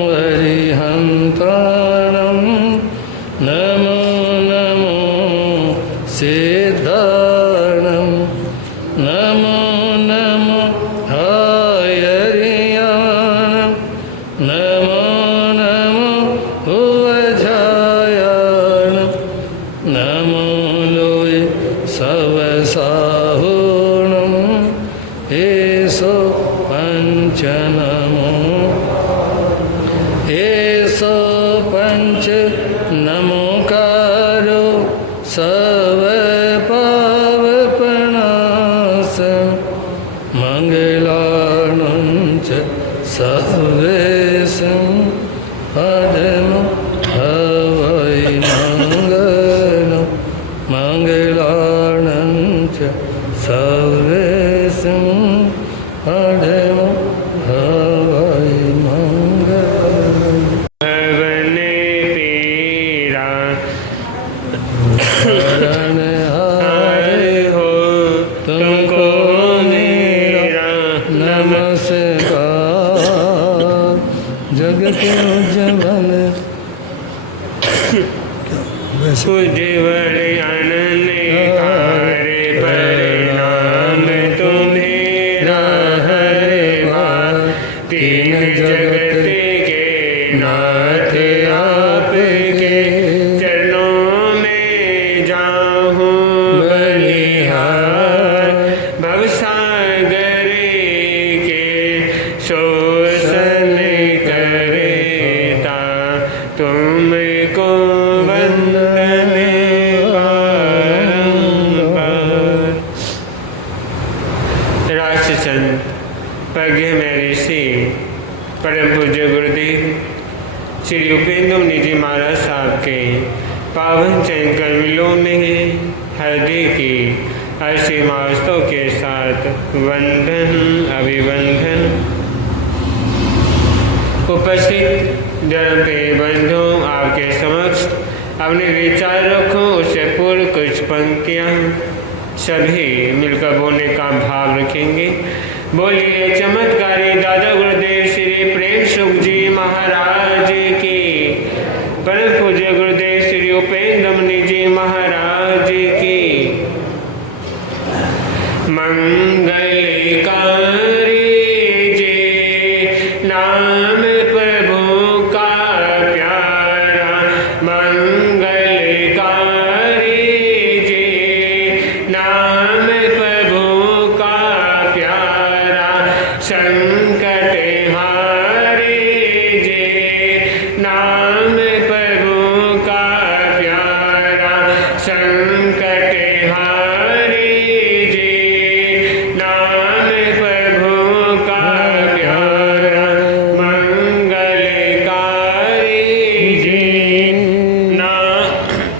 हरिहन्ताणं नमो नमो सिद्धाणं नमो नमो हायरियाणं नमो नमो उवजायाणं नमो लोय सवसाहुणं एसो पंचनमो एसो पंच नमोकारो सब पावपनाशं मंगलानं च सर्वेशं पदमो हवै मंगलं मंगलानं च सर्वेशं पदमो हवै मंगलं। शरण हारे हो तुमको मेरा नमस्कार। जग के उज्ज्वल उज्ज्वल अनन्यकार परिणाम तुम्हेरा हरे बार। तीन जगत के नाथ आपके चरणों में जाऊं बलिहार। भवसागर के शोषण करेता तुमको वंदन बारंबार। राष्ट्रचंद प्रज्ञ में ऋषि परम पूज्य गुरुदेव श्री उपेंद्र मुनि जी महाराज साहब के पावन चरण कमलों में हृदय की अर्शिमास्तों के साथ वंदन अभिवंदन। उपस्थित जन्म पे बंधुओं, आपके समक्ष अपने विचार रखो उससे पूर्व कुछ पंक्तियाँ सभी मिलकर बोलने का भाव रखेंगे। बोलिए चमत्कारी दादा गुरुदेव श्री प्रेम सुख जी महाराज की। परम पूज्य गुरुदेव श्री उपेंद्र मुनि जी महाराज की। मंगलकारी जे नाम प्रभु का प्यारा। मंगलकारी जे नाम प्रभु का प्यारा। संकट हारे जे नाम प्रभु का प्यारा। संकट हारे जे नाम प्रभु का प्यारा। मंगलकारी जे नाम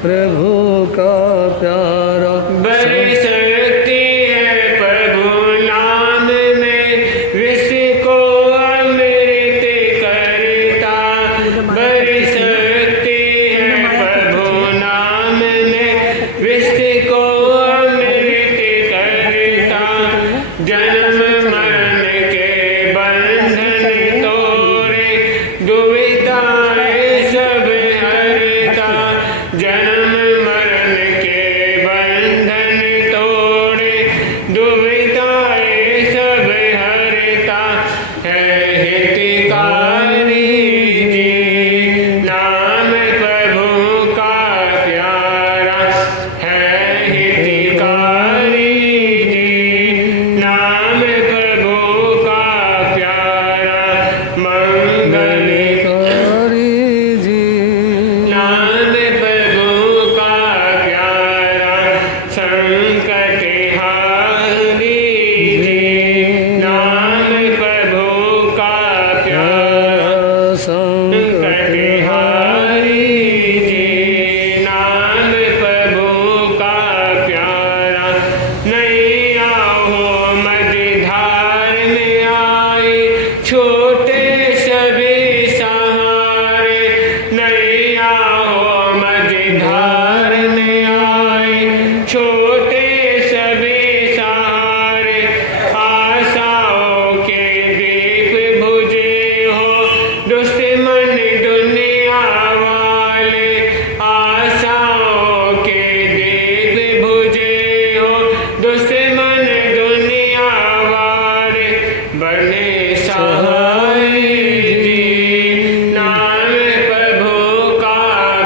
प्रभु का प्यारा। बड़ी शक्ति है प्रभु नाम में, विश्व को अमृत करता। बड़ी शक्ति है प्रभु नाम में, विश्व को अमृत करता। जन्म मरण के बंधन तोड़े, दुविधाएं सब हरता। जन्म मरण के बंधन तोड़े, दुविधाएं सब हरता है। हितकारी जी नाम प्रभु का प्यारा है। हितकारी जी नाम प्रभु का प्यारा। मंगलकारी जी नाम प्रभु का प्यारा। संकट हारी जी नाम प्रभु का प्यारा। संकट हारी जी नाम प्रभु का प्यारा। नहीं आओ मझधार में आए, छोटे सभी सहारे। नहीं आओ मझधार में आए, छोटे सभी सहारे। आशाओं के दीप बुझे हो, दुश्मन बने सहाय जी, नाम प्रभु का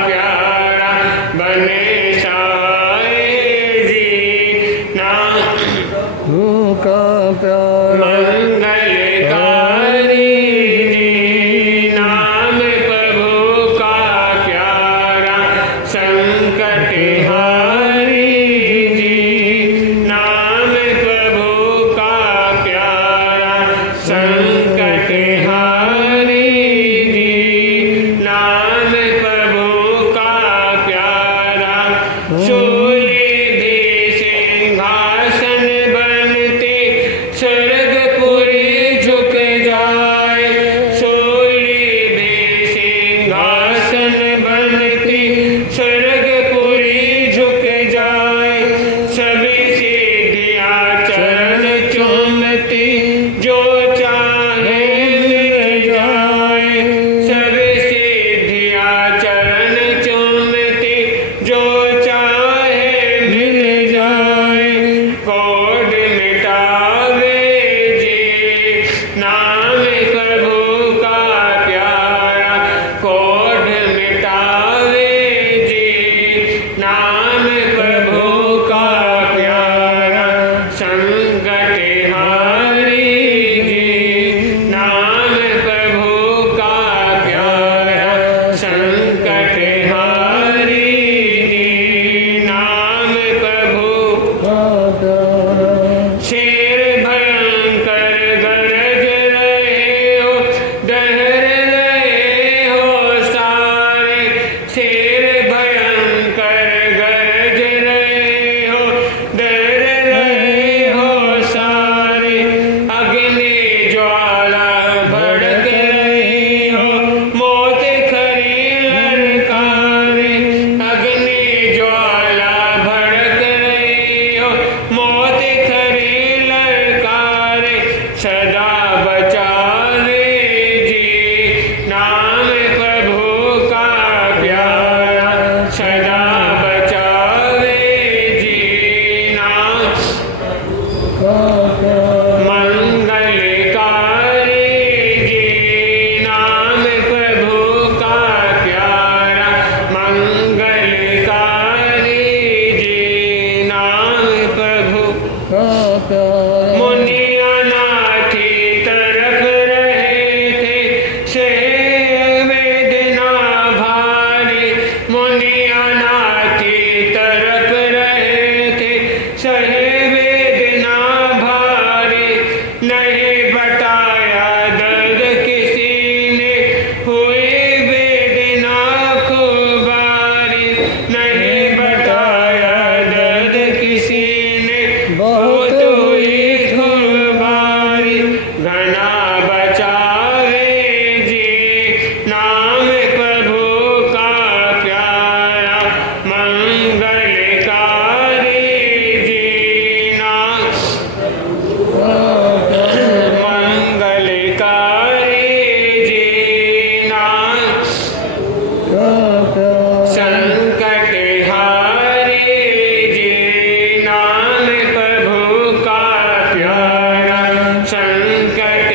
प्यारा बने सहाय जी, नाम का प्यारा मंगलकारी जी, नाम प्रभु का प्यारा संकट हारी जी, नाम प्रभु का प्यारा संकट हारी जी, नाम प्रभु का प्यारा शूली भी सिंहासन बनते स्वर्गपुरी झुक जाए, शूली भी सिंहासन बनते स्वर्गपुरी झुक जाए, सभी सिद्धियाँ चरण चूमती जो चाहे मिल जाए, सभी सिद्धियाँ चरण चूमती जो चाहे मिल जाए, कोड मिटावे जी, नाम प्रभु का प्यारा कोड मिटावे जी, नाम प्रभु का प्यारा संकट हारी जी, नाम प्रभु का प्यारा संकट हारी जी, नाम प्रभु का प्यारा शेर भयंकर गरज रहे हो, डर रहे हो सारे, शेर भयंकर गरज रहे हो, डर रहे हो सारे, अग्नि ज्वाला भड़क रही हो, मौत खरी ललकारे, अग्नि ज्वाला भड़क रही हो, मौत खरी ललकारे, सदा बचावे जी, नाम प्रभु का प्यारा सदा बचावे जी, नाम का प्यारा मंगलकारी जी, नाम प्रभु का प्यारा मंगलकारी जी, नाम प्रभु का प्यारा मुनिया नाथी तरफ रहे थे से वेदना भारी, मुनिया नाथी तरफ रहे थे सहे वेदना भारी, नहीं बताया दर्द किसी ने हुई वेदना खुबारी, नहीं बताया दर्द किसी ने बहुत हुई खुबारी, घना बचावे जी, नाम प्रभु का प्यारा मंगलकारी जी, नाम मंगलकारी जी, नाम का प्यारा संकट हारी जी, नाम प्रभु का प्यारा संकट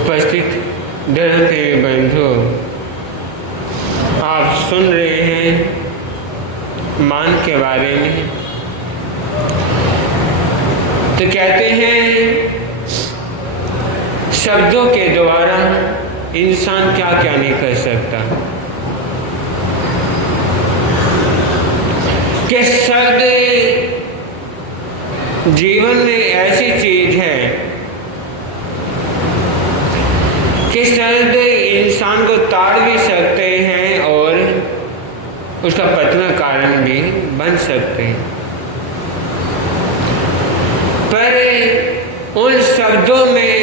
उपस्थित धर्म प्रिय बंधु, आप सुन रहे हैं मान के बारे में। तो कहते हैं शब्दों के द्वारा इंसान क्या क्या नहीं कर सकता, कि शब्द जीवन में ऐसी चीज है कि शब्द इंसान को ताड़ भी सकते हैं और उसका पतन कारण भी बन सकते हैं। पर उन शब्दों में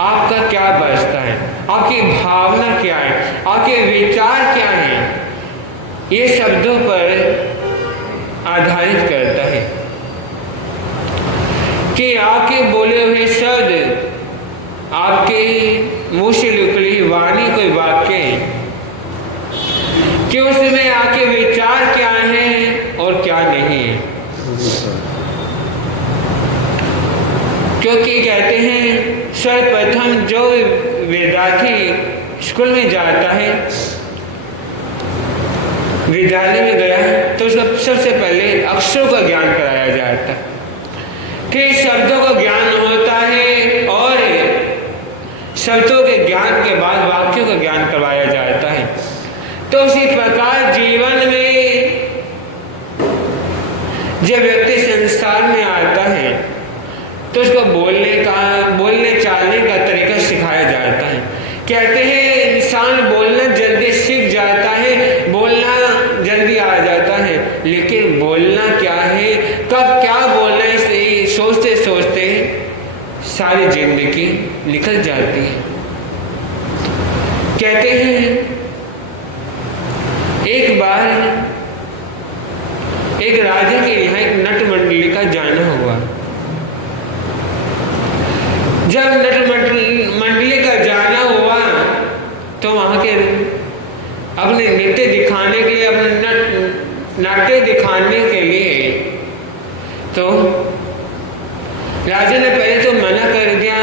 आपका क्या बसता है, आपकी भावना क्या है, आपके विचार क्या हैं, ये शब्दों पर आधारित करता है। कि आपके बोले हुए शब्द, आपके मुंह से निकली वाणी कोई वाक्य, कि उसमें आपके विचार क्या हैं और क्या नहीं है। क्योंकि कहते हैं सर्वप्रथम जो विद्यार्थी स्कूल में जाता है, विद्यालय में गया तो उसका सबसे पहले अक्षरों का ज्ञान कराया जाता है, फिर शब्दों का ज्ञान होता है और शब्दों के ज्ञान के बाद वाक्यों का ज्ञान करवाया जाता है। तो उसी प्रकार जीवन में जब व्यक्ति संसार में आता है तो उसको बोलने चालने का तरीका सिखाया जाता है। कहते हैं इंसान बोलना जल्दी सीख जाता है, बोलना जल्दी आ जाता है, लेकिन बोलना क्या है, कब क्या बोलना है, इसे सोचते सोचते सारी जिंदगी निकल जाती है। कहते हैं एक बार एक राजा के यहाँ एक नट मंडली का जाना हुआ। जब नट मंडली का जाना हुआ तो वहां के अपने नृत्य दिखाने के लिए, अपने नाट्य दिखाने के लिए, तो राजा ने पहले तो मना कर दिया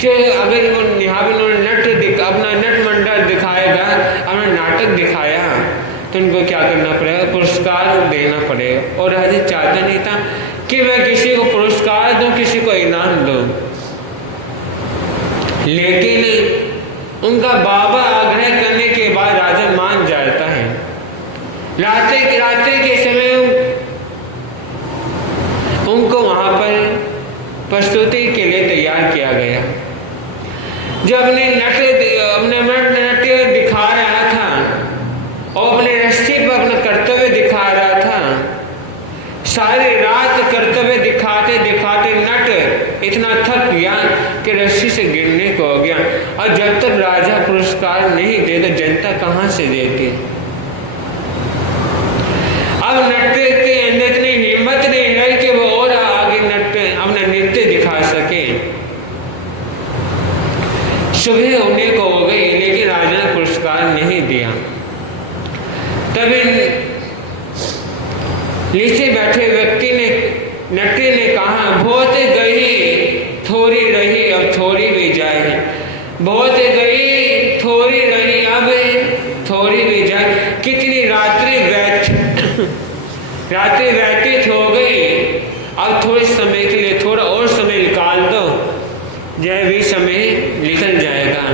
कि अगर यहाँ पे अपना नट मंडल दिखाएगा, अपना नाटक दिखाया तो उनको क्या करना पड़ेगा, पुरस्कार देना पड़ेगा। और राजा चाहता नहीं था कि मैं किसी को पुरस्कार दूं, किसी को इनाम दूं, लेकिन उनका बाबा आग्रह करने के बाद राजा मान जाता है। रात्रि के समय उनको वहां पर प्रस्तुति के लिए तैयार किया गया। जब अपने नृत्य दिखा रहा था और अपने रस्सी पर अपना कर्तव्य दिखा रहा था, सारी रात कर्तव्य दिखाते दिखाते नट इतना थक गया कि रस्सी से गिरने को हो गया। और जब तक राजा पुरस्कार नहीं दे तो जनता कहां से देती। अब नृत्य के अंदर इतनी हिम्मत नहीं है कि वो और आगे अपना नृत्य दिखा सके। सुबह होने को हो गई लेकिन राजा ने पुरस्कार नहीं दिया। तभी नीचे बैठे व्यक्ति ने, नृत्य ने कहा, बहुत गई थोड़ी रही अब थोड़ी भी जाए, बहुत गई थोड़ी रही अब थोड़ी भी जाए। कितनी रात्रि व्यतीत हो गई, अब थोड़े समय के लिए थोड़ा और समय निकाल दो, यह भी समय निकल जाएगा।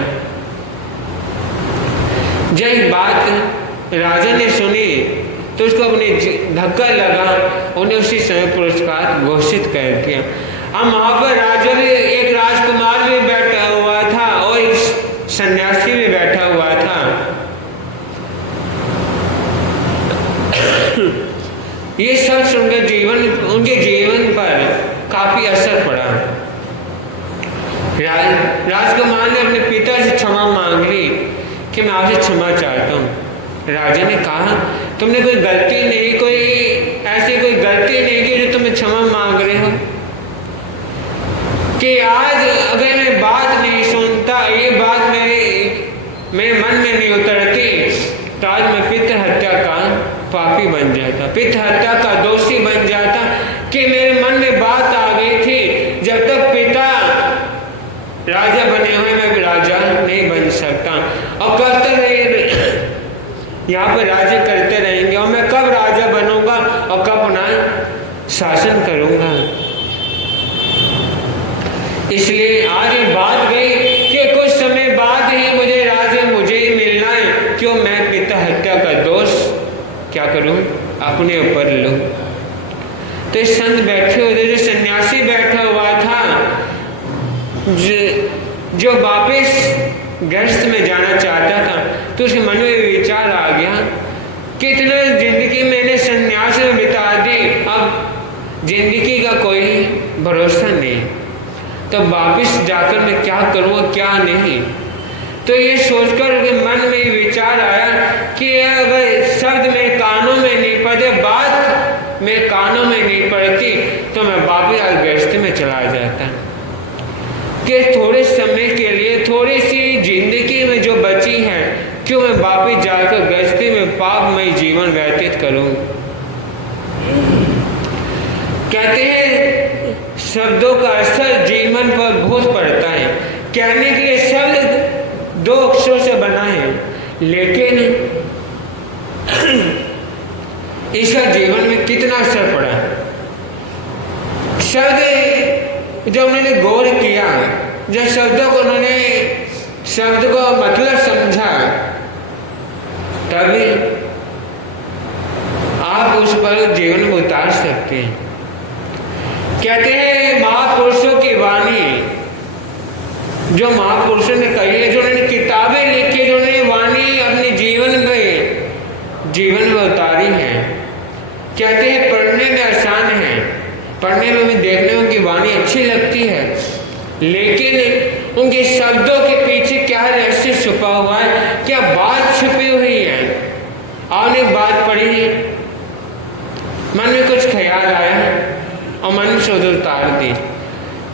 जब बात राजा ने सुनी तो उसको अपने धक्का लगा, उन्हें उसी समय पुरस्कार घोषित कर दिया। अब वहां पर राजा भी, एक राजकुमार भी बैठा हुआ था और एक सन्यासी भी बैठा हुआ था। ये सब सुनकर उनके जीवन पर काफी असर पड़ा। राजकुमार ने अपने पिता से क्षमा मांग ली कि मैं आपसे क्षमा चाहता हूँ। राजा ने कहा, तुमने कोई गलती नहीं, कोई ऐसी कोई गलती नहीं की जो तुम्हें क्षमा मांग रहे हो, कि आज अगर मैं बात नहीं सुनता, ये बात मेरे मन में नहीं उतरती, तो आज मैं पितृ हत्या का पापी बन जाता, पितृ हत्या का दोषी बन जाता। कि मेरे मन में बात आ गई थी, जब तक पिता राजा बने हुए मैं राजा नहीं बन सकता। और करते रहे, यहाँ पर राज्य करते रहेंगे और मैं कब राजा बनूंगा और कब पुनः शासन करूंगा। इसलिए आज ये बात गई कि कुछ समय बाद ही मुझे ही मिलना है, क्यों मैं पिता हत्या का दोष क्या करूं, अपने ऊपर लूं। तो संत बैठे हुए थे, जो सन्यासी बैठा हुआ था, जो वापिस गृहस्थ में जाना चाहता था, तो उसके मन में विचार आ गया कि इतना जिंदगी मैंने सन्यास में बिता दी, अब जिंदगी का कोई भरोसा नहीं, तो वापिस जाकर मैं क्या करूँगा क्या नहीं। तो ये सोचकर मन में विचार आया कि अगर शब्द मेरे कानों में नहीं पड़ते, बात मेरे कानों में नहीं पड़ती, तो मैं वापिस गृहस्थी में चला जाता कि थोड़े समय के लिए, थोड़ी सी जिंदगी में जो बची है, क्यों मैं वापिस जाकर गृहस्थी में पापमय जीवन व्यतीत करूं। कहते हैं शब्दों का असर जीवन पर बहुत पड़ता है। कहने के लिए शब्द दो अक्षरों से बना है, लेकिन इसका जीवन में कितना असर पड़ा। शब्द जब उन्होंने गौर किया, जब शब्दों को उन्होंने शब्द को मतलब समझा, तभी आप उस पर जीवन में उतार सकते हैं। कहते हैं महापुरुषों की वाणी, जो महापुरुषों ने कही है, जो उन्होंने किताबें लिखी, जो उन्होंने वाणी अपने जीवन में उतारी है। कहते हैं पढ़ने में आसान है, पढ़ने में हमें देखने में उनकी वाणी अच्छी लगती है, लेकिन उनके शब्दों के पीछे क्या रहस्य छुपा हुआ है, क्या बात छुपी हुई है। आपने बात पढ़ी, मन में कुछ ख्याल आया और मन में शोध उतार दी।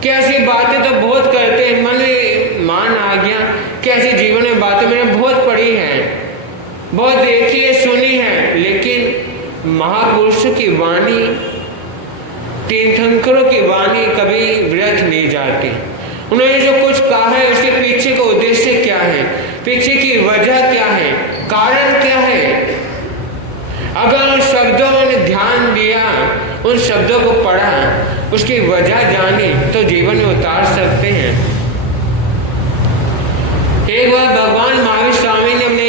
क्या ऐसी बातें तो बहुत करते हैं, मन में मान आ गया कि ऐसी जीवन में बातें मैंने बहुत पढ़ी है, बहुत देखी है, सुनी है, लेकिन महापुरुषों की वाणी, तीर्थंकरों की वाणी कभी व्यर्थ नहीं जाती। उन्होंने जो कुछ कहा है उसके पीछे का उद्देश्य क्या है, पीछे की वजह क्या है, कारण क्या है। अगर उन शब्दों में ध्यान दिया, उन शब्दों को पढ़ा, उसकी वजह जानी, तो जीवन में उतार सकते हैं। एक बार भगवान महावीर स्वामी ने अपने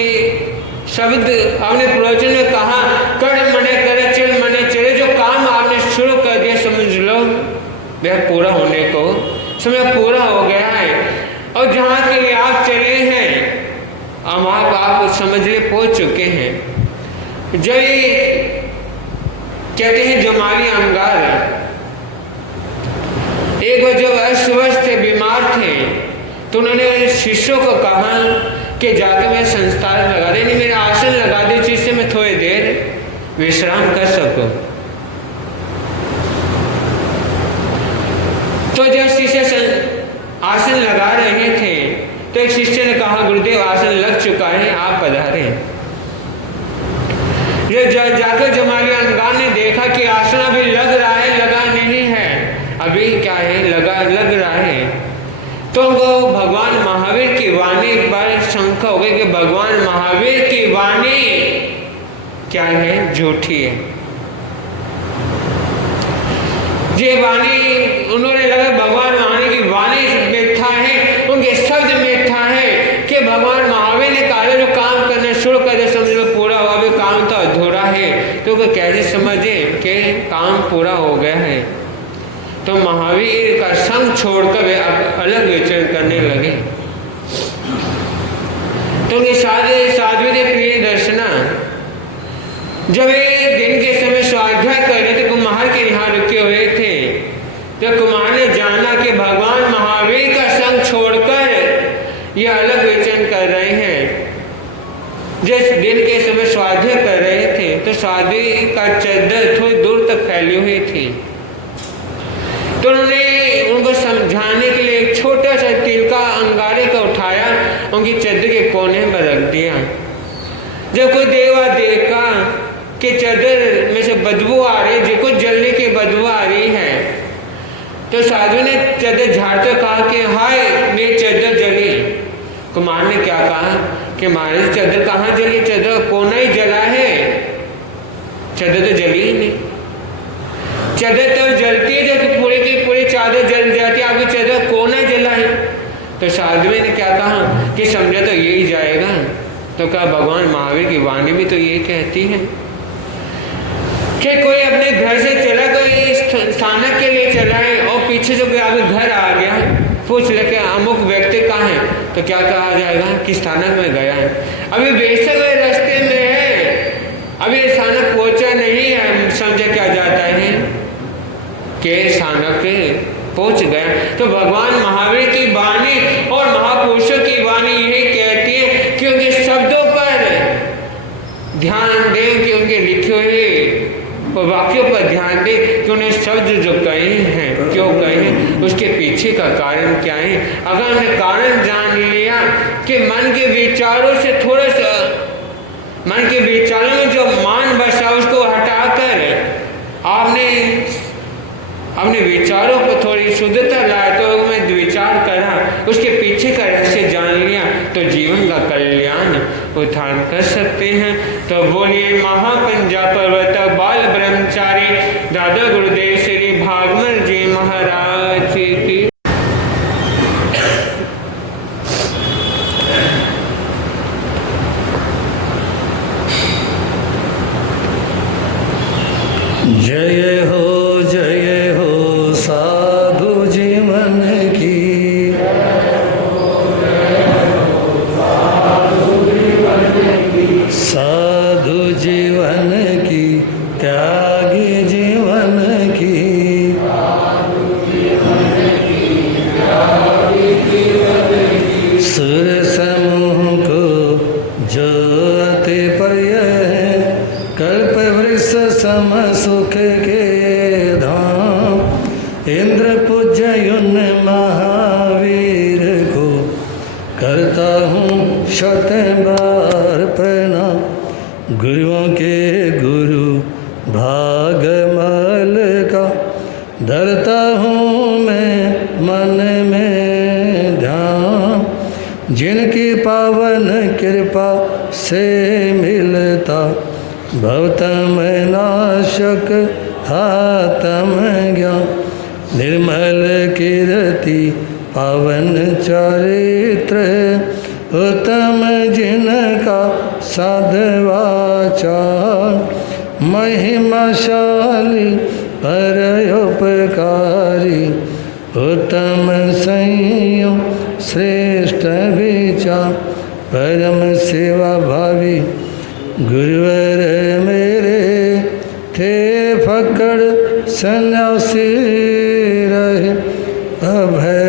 शब्द, अपने प्रवचन में कहा, कर मने करे चल मने चले। जो काम आपने शुरू कर दिया समझ लो वह पूरा होने को समय पूरा हो गया है, और जहाँ के लिए आप चले हैं हम आप समझ ले पहुँच चुके हैं। जब कहते हैं जमाली अंगार, एक बार जब अस्वस्थ थे, बीमार थे, तो उन्होंने शिष्यों को कहा कि जाकर मैं संस्कार लगा दे, नहीं मेरा आसन लगा दे, जिससे मैं थोड़ी देर विश्राम कर सकूं। तो जब शिष्य आसन लगा रहे थे, तो एक शिष्य ने कहा, गुरुदेव आसन लग चुका है, आप पधारे। जाकर जमाली अंगार ने देखा कि आसन अभी लग रहा है, लगा नहीं है, अभी क्या है, लग रहा है। तो वो भगवान महावीर की वाणी पर शंका हो गई कि भगवान महावीर की वाणी क्या है, झूठी है। ये वाणी उन्होंने लगा भगवान महावीर की वाणी मिथ्या है, उनके शब्द मिथ्या है कि भगवान महावीर ने कहा जो काम करना शुरू कर दे, समझ लो पूरा हुआ, भी काम तो अधूरा है। तो वो कैसे समझे कि काम पूरा हो गया है। तो महावीर का संग छोड़कर वे अलग विचरण करने लगे। तो उनके साधु थे प्रिय दर्शना, जब वे दिन के समय स्वाध्याय कर रहे थे, कुम्हार के यहाँ रुके हुए थे, तो कुम्हार ने जाना कि भगवान महावीर का संग छोड़कर ये अलग विचरण कर रहे हैं। जिस दिन के समय स्वाध्याय कर रहे थे, तो स्वाध्याय का चद्दर थोड़ी दूर तक फैली हुई थी। तो उन्होंने उनको समझाने के लिए एक छोटा सा तिल का अंगारे का उठाया, उनकी चद्दर के कोने में रख दिया। जब कोई देवा देखा कि चद्दर में से बदबू आ रही है, कुछ जलने की बदबू आ रही है, तो साधु ने चद्दर झाड़ते कहा कि हाय मेरी कि महाराज चादर कहाँ जली, चादर कोना ही जला है, चादर तो जली ही नहीं। चादर तो जलती है जब पूरी की पूरी चादर जल जाती है, आपकी चादर कोना जला है। तो साधु ने क्या कहा कि समझा तो यही जाएगा। तो कहा भगवान महावीर की वाणी भी तो ये कहती है कि कोई अपने घर से चला, कोई स्थानक के लिए चला है और पीछे जो आपके घर आ गया, पूछ ले कि अमुक व्यक्ति कहाँ है, तो क्या कहा जाएगा कि स्थानक में गया है। अभी बेशक वे रास्ते में है, अभी स्थानक पहुंचा नहीं है, समझा क्या जाता है कि स्थानक पहुंच गया। तो भगवान महावीर की वाणी और महापुरुषों की वाणी यही कहती है कि उनके शब्दों पर ध्यान दें, कि उनके लिखे हुए और वाक्यों पर ध्यान दें कि उन्हें शब्द जो कहे हैं क्यों कहे हैं, उसके पीछे का कारण क्या है। अगर हमने कारण जान लिया कि मन के विचारों से थोड़ा सा, मन के विचारों में जो मान बसा उसको हटाकर आपने अपने विचारों को थोड़ी शुद्धता लाए, तो मैं विचार करा, उसके पीछे का रहस्य जान लिया, तो जीवन का कल्याण उत्थान कर सकते हैं। तो बोलिए महापंजा पर्वत बाल ब्रह्मचारी दादा गुरुदेव श्री भागवत जी महाराज की। जय हो साधु जीवन की, साधु जीवन की, त्यागी जीवन की, सुर समूह को जो अति प्रिय है, कल्प वृक्ष सम सुख के धाम, इंद्र पूज्य उन महावीर को करता हूँ शत बार प्रणाम। गुरुओं के गुरु भागमल का धरता हूँ मैं मन में ध्यान, जिनकी पावन कृपा से मिलता भवतम नाशक आत्म ज्ञान, निर्मल कीर्ति पावन चरित्र, उत्तम जिनका साधवाचार, महिमाशाली परोपकारी, उत्तम संयम श्रेष्ठ विचार, परम सेवा भावी गुरुवर मेरे थे फकड़ सन्यासी रहे, अभय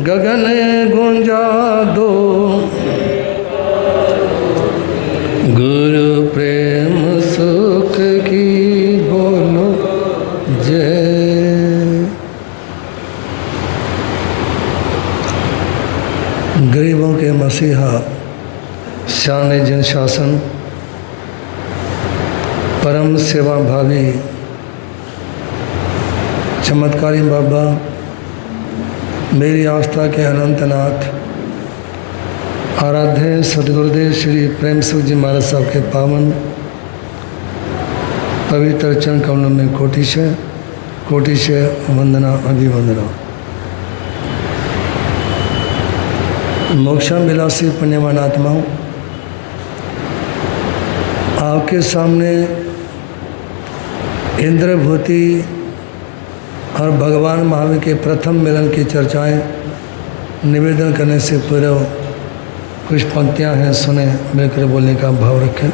गगन गुंजा दो, गुरु प्रेम सुख की बोलो जय। गरीबों के मसीहा शान जन शासन, परम सेवा भावी चमत्कारी बाबा, मेरी आस्था के अनंतनाथ आराध्य सदगुरुदेव श्री प्रेम सुख जी महाराज साहब के पावन पवित्र चरण कमलों में कोटिश वंदना अभिवंदना। मोक्षा विलासी पुण्यवान आत्माओं, आपके सामने इंद्रभूति और भगवान महावीर के प्रथम मिलन की चर्चाएं निवेदन करने से पूर्व कुछ पंक्तियां हैं, सुने, मिलकर बोलने का भाव रखें।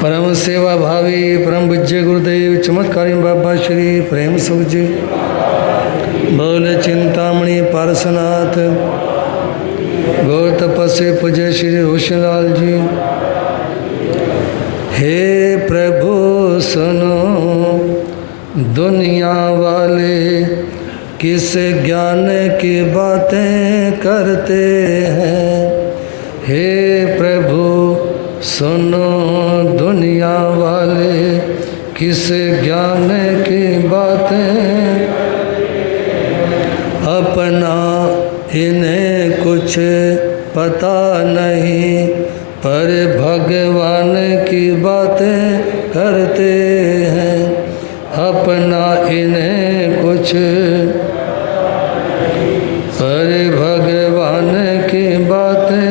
परम सेवा भावी परम पूज्य गुरुदेव चमत्कारी बाबा श्री प्रेम सुख जी, बोल चिंतामणि पारसनाथ, गौर तपस्वी पूज्य श्री होशलाल जी। हे प्रभु सुनो, दुनिया वाले किस ज्ञान की बातें करते हैं। हे प्रभु सुनो, दुनिया वाले किस ज्ञान की बातें, अपना इन्हें कुछ पता नहीं, पर भगवान की बातें करते हैं, अपना इन्हें कुछ, पर भगवान की बातें।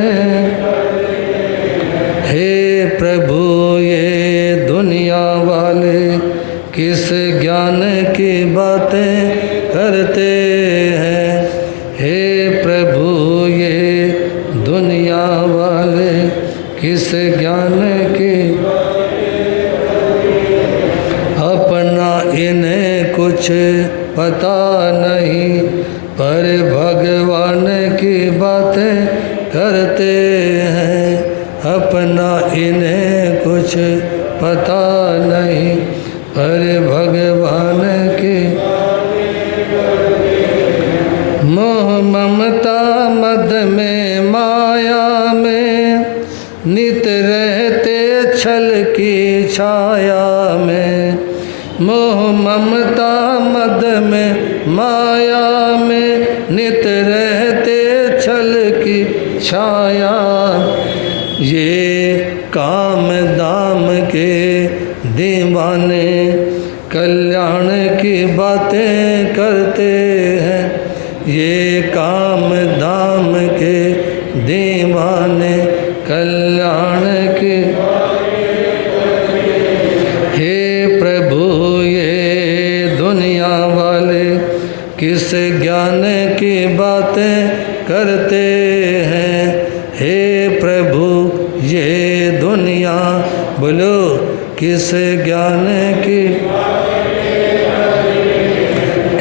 हे प्रभु ये दुनिया वाले किस ज्ञान की बातें करते हैं, हे प्रभु ये दुनिया वाले किस ज्ञान की, अपना इन्हें कुछ पता नहीं, पर भगवान की बातें करते हैं, अपना इन्हें कुछ पता नहीं, पर भगवान की। मोह ममता मद में माया में, नित रहते छल की छाया में, मोह ममता मद में माया में, नित रहते छल की छाया। ये काम दाम के दीवाने कल्याण की बातें करते हैं, ये काम दाम के दीवाने कल्याण की। हे प्रभु ये दुनिया वाले किस ज्ञान की बातें करते हैं, हे प्रभु ये दुनिया बोलो किस ज्ञान की।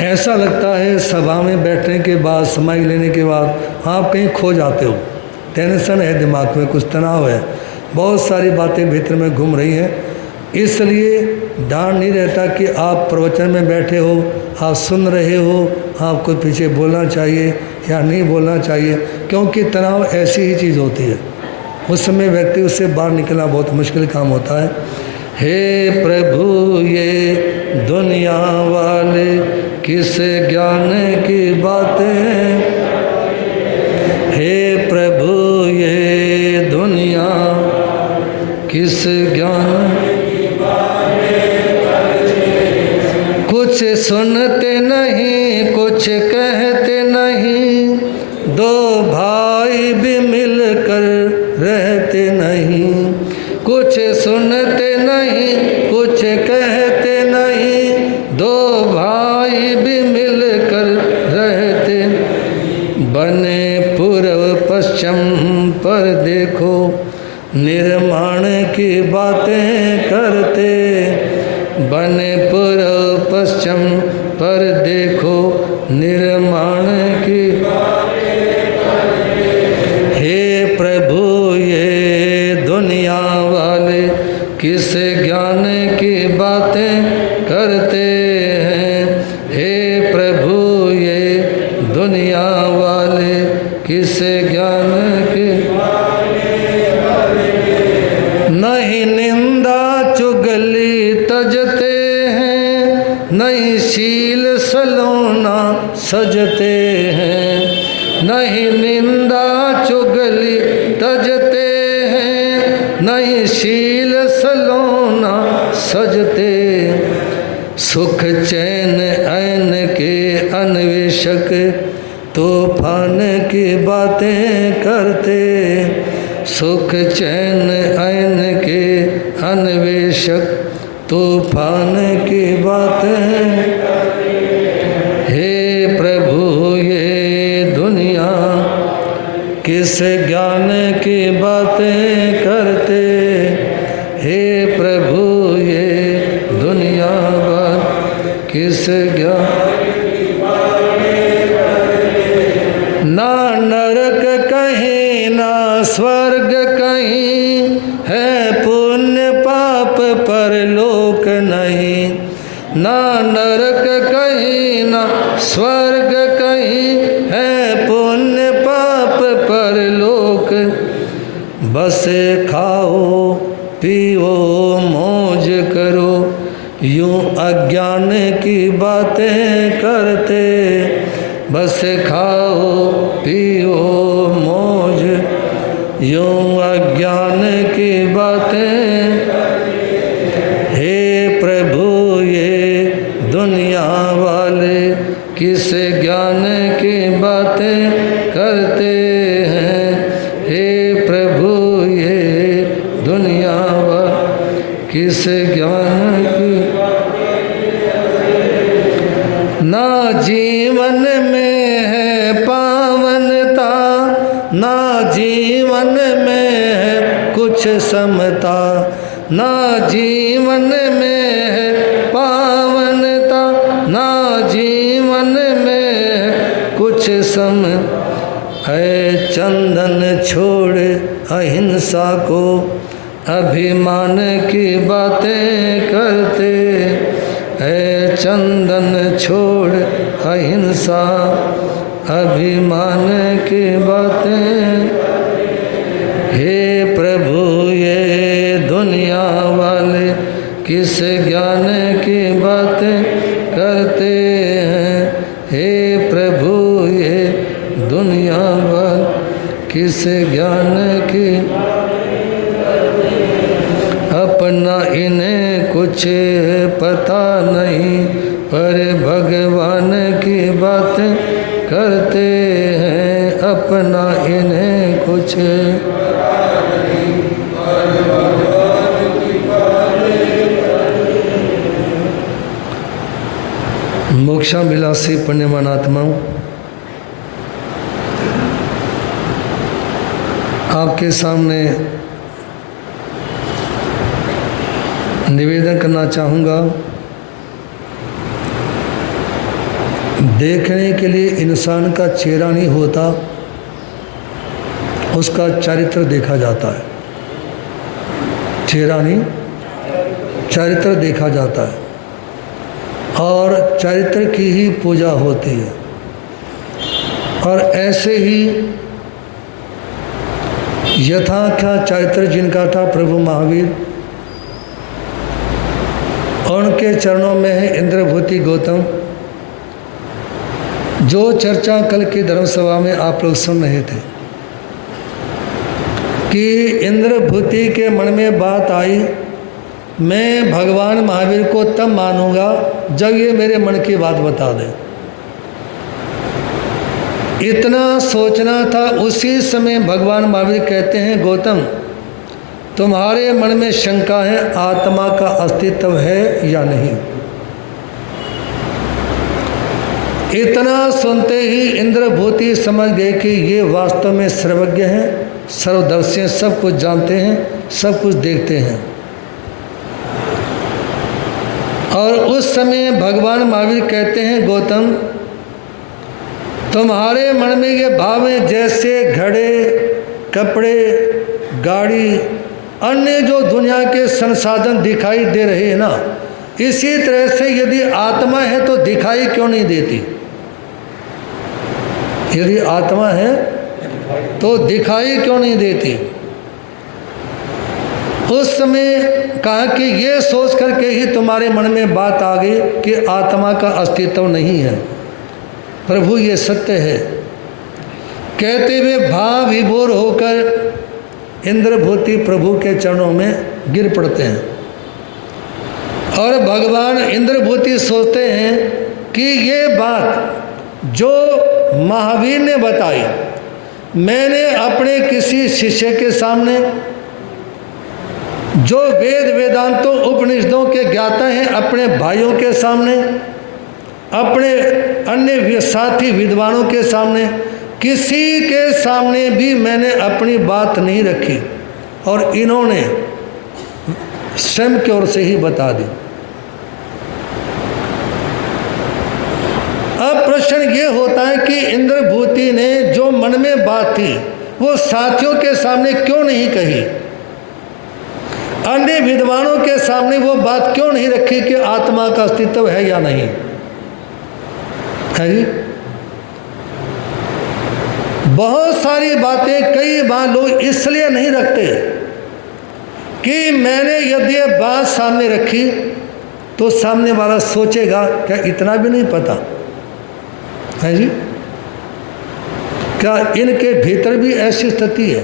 ऐसा लगता है सभा में बैठने के बाद, समाई लेने के बाद आप कहीं खो जाते हो, टेंशन है दिमाग में, कुछ तनाव है, बहुत सारी बातें भीतर में घूम रही हैं, इसलिए ध्यान नहीं रहता कि आप प्रवचन में बैठे हो, आप सुन रहे हो, आपको पीछे बोलना चाहिए या नहीं बोलना चाहिए, क्योंकि तनाव ऐसी ही चीज़ होती है, उस समय व्यक्ति उससे बाहर निकलना बहुत मुश्किल काम होता है। हे प्रभु ये दुनिया वाले किस ज्ञान की बातें, हे प्रभु ये दुनिया किस ज्ञान, कुछ सुनते नहीं कुछ कहते नहीं, दो भाई भी मिलकर रहते नहीं, कुछ सुनते नहीं कुछ कहते नहीं, दो भाई भी मिलकर रहते। बने पूर्व पश्चिम पर देखो निर्माण की बातें करते, बने पूर्व पश्चिम पर देखो निर्माण की। हे प्रभु ये दुनिया वाले किस ज्ञान की बातें करते हैं, हे प्रभु ये दुनिया वाले किस ज्ञान की। नहीं निंदा चुगली तजते हैं, नहीं शील सलोना सजते हैं, नहीं निंदा चुगली तजते हैं, नहीं शील सलोना सजते। सुख चैन ऐन के अन्वेषक तूफान की बातें करते, सुख चैन ऐन के अन्वेषक तूफान की बातें। हे प्रभु ये दुनिया किस ज्ञान की बातें करते, हे प्रभु ये दुनिया किस ज्ञान। ना नरक कहीं ना स्वर्ग कहीं, है पुण्य पाप परलोक नहीं, ना नरक कहीं ना स्वर्ग कहीं, है पुण्य पाप परलोक। बस खाओ पियो मौज करो, यूं अज्ञान की बातें करते, बस खाओ पियो मौज यूं अज्ञान की बातें, हे प्रभु ये दुनिया वाले किस ज्ञान की बातें करते हैं। हे प्रभु ये दुनिया वाले किस ज्ञान की, ना जीवन में है पावनता, ना जीवन में है कुछ समता, ना जीवन में है पावनता, ना जीवन में है कुछ सम है। चंदन छोड़ अहिंसा को अभिमान की बातें करते, है चंदन छोड़ अहिंसा अभिमान की बातें। हे प्रभु ये दुनिया वाले किस ज्ञान की बातें करते हैं। हे प्रभु ये दुनिया वाले किस ज्ञान की, अपना इन्हें कुछ पता नहीं पर भगवान की बातें करते हैं। अपना इन्हें कुछ मोक्षाभिलाषी पुण्यवान आत्माओं, आपके सामने निवेदन करना चाहूँगा। देखने के लिए इंसान का चेहरा नहीं होता, उसका चरित्र देखा जाता है। चेहरा नहीं, चरित्र देखा जाता है और चरित्र की ही पूजा होती है। और ऐसे ही यथार्थ चरित्र जिनका था प्रभु महावीर, उनके चरणों में है इंद्रभूति गौतम, जो चर्चा कल की धर्मसभा में आप लोग सुन रहे थे कि इंद्रभूति के मन में बात आई, मैं भगवान महावीर को तब मानूंगा जब ये मेरे मन की बात बता दें। इतना सोचना था, उसी समय भगवान महावीर कहते हैं, गौतम तुम्हारे मन में शंका है आत्मा का अस्तित्व है या नहीं। इतना सुनते ही इंद्रभूति समझ गए कि ये वास्तव में सर्वज्ञ हैं, सर्वदर्शी हैं, सब कुछ जानते हैं, सब कुछ देखते हैं। और उस समय भगवान महावीर कहते हैं, गौतम तुम्हारे मन में ये भाव है जैसे घड़े, कपड़े, गाड़ी, अन्य जो दुनिया के संसाधन दिखाई दे रहे हैं ना, इसी तरह से यदि आत्मा है तो दिखाई क्यों नहीं देती। यदि आत्मा है तो दिखाई क्यों नहीं देती। उस समय कहा कि ये सोच करके ही तुम्हारे मन में बात आ गई कि आत्मा का अस्तित्व नहीं है। प्रभु ये सत्य है। कहते हुए भाव विभोर होकर इंद्रभूति प्रभु के चरणों में गिर पड़ते हैं और भगवान इंद्रभूति सोचते हैं कि ये बात जो महावीर ने बताई, मैंने अपने किसी शिष्य के सामने, जो वेद वेदांतों उपनिषदों के ज्ञाता हैं, अपने भाइयों के सामने, अपने अन्य साथी विद्वानों के सामने, किसी के सामने भी मैंने अपनी बात नहीं रखी और इन्होंने स्वयं की ओर से ही बता दी। अब प्रश्न ये होता है कि इंद्रभूति ने जो मन में बात थी वो साथियों के सामने क्यों नहीं कही, अन्य विद्वानों के सामने वो बात क्यों नहीं रखी कि आत्मा का अस्तित्व है या नहीं है जी। बहुत सारी बातें कई बार लोग इसलिए नहीं रखते कि मैंने यदि ये बात सामने रखी तो सामने वाला सोचेगा क्या इतना भी नहीं पता है जी। क्या इनके भीतर भी ऐसी स्थिति है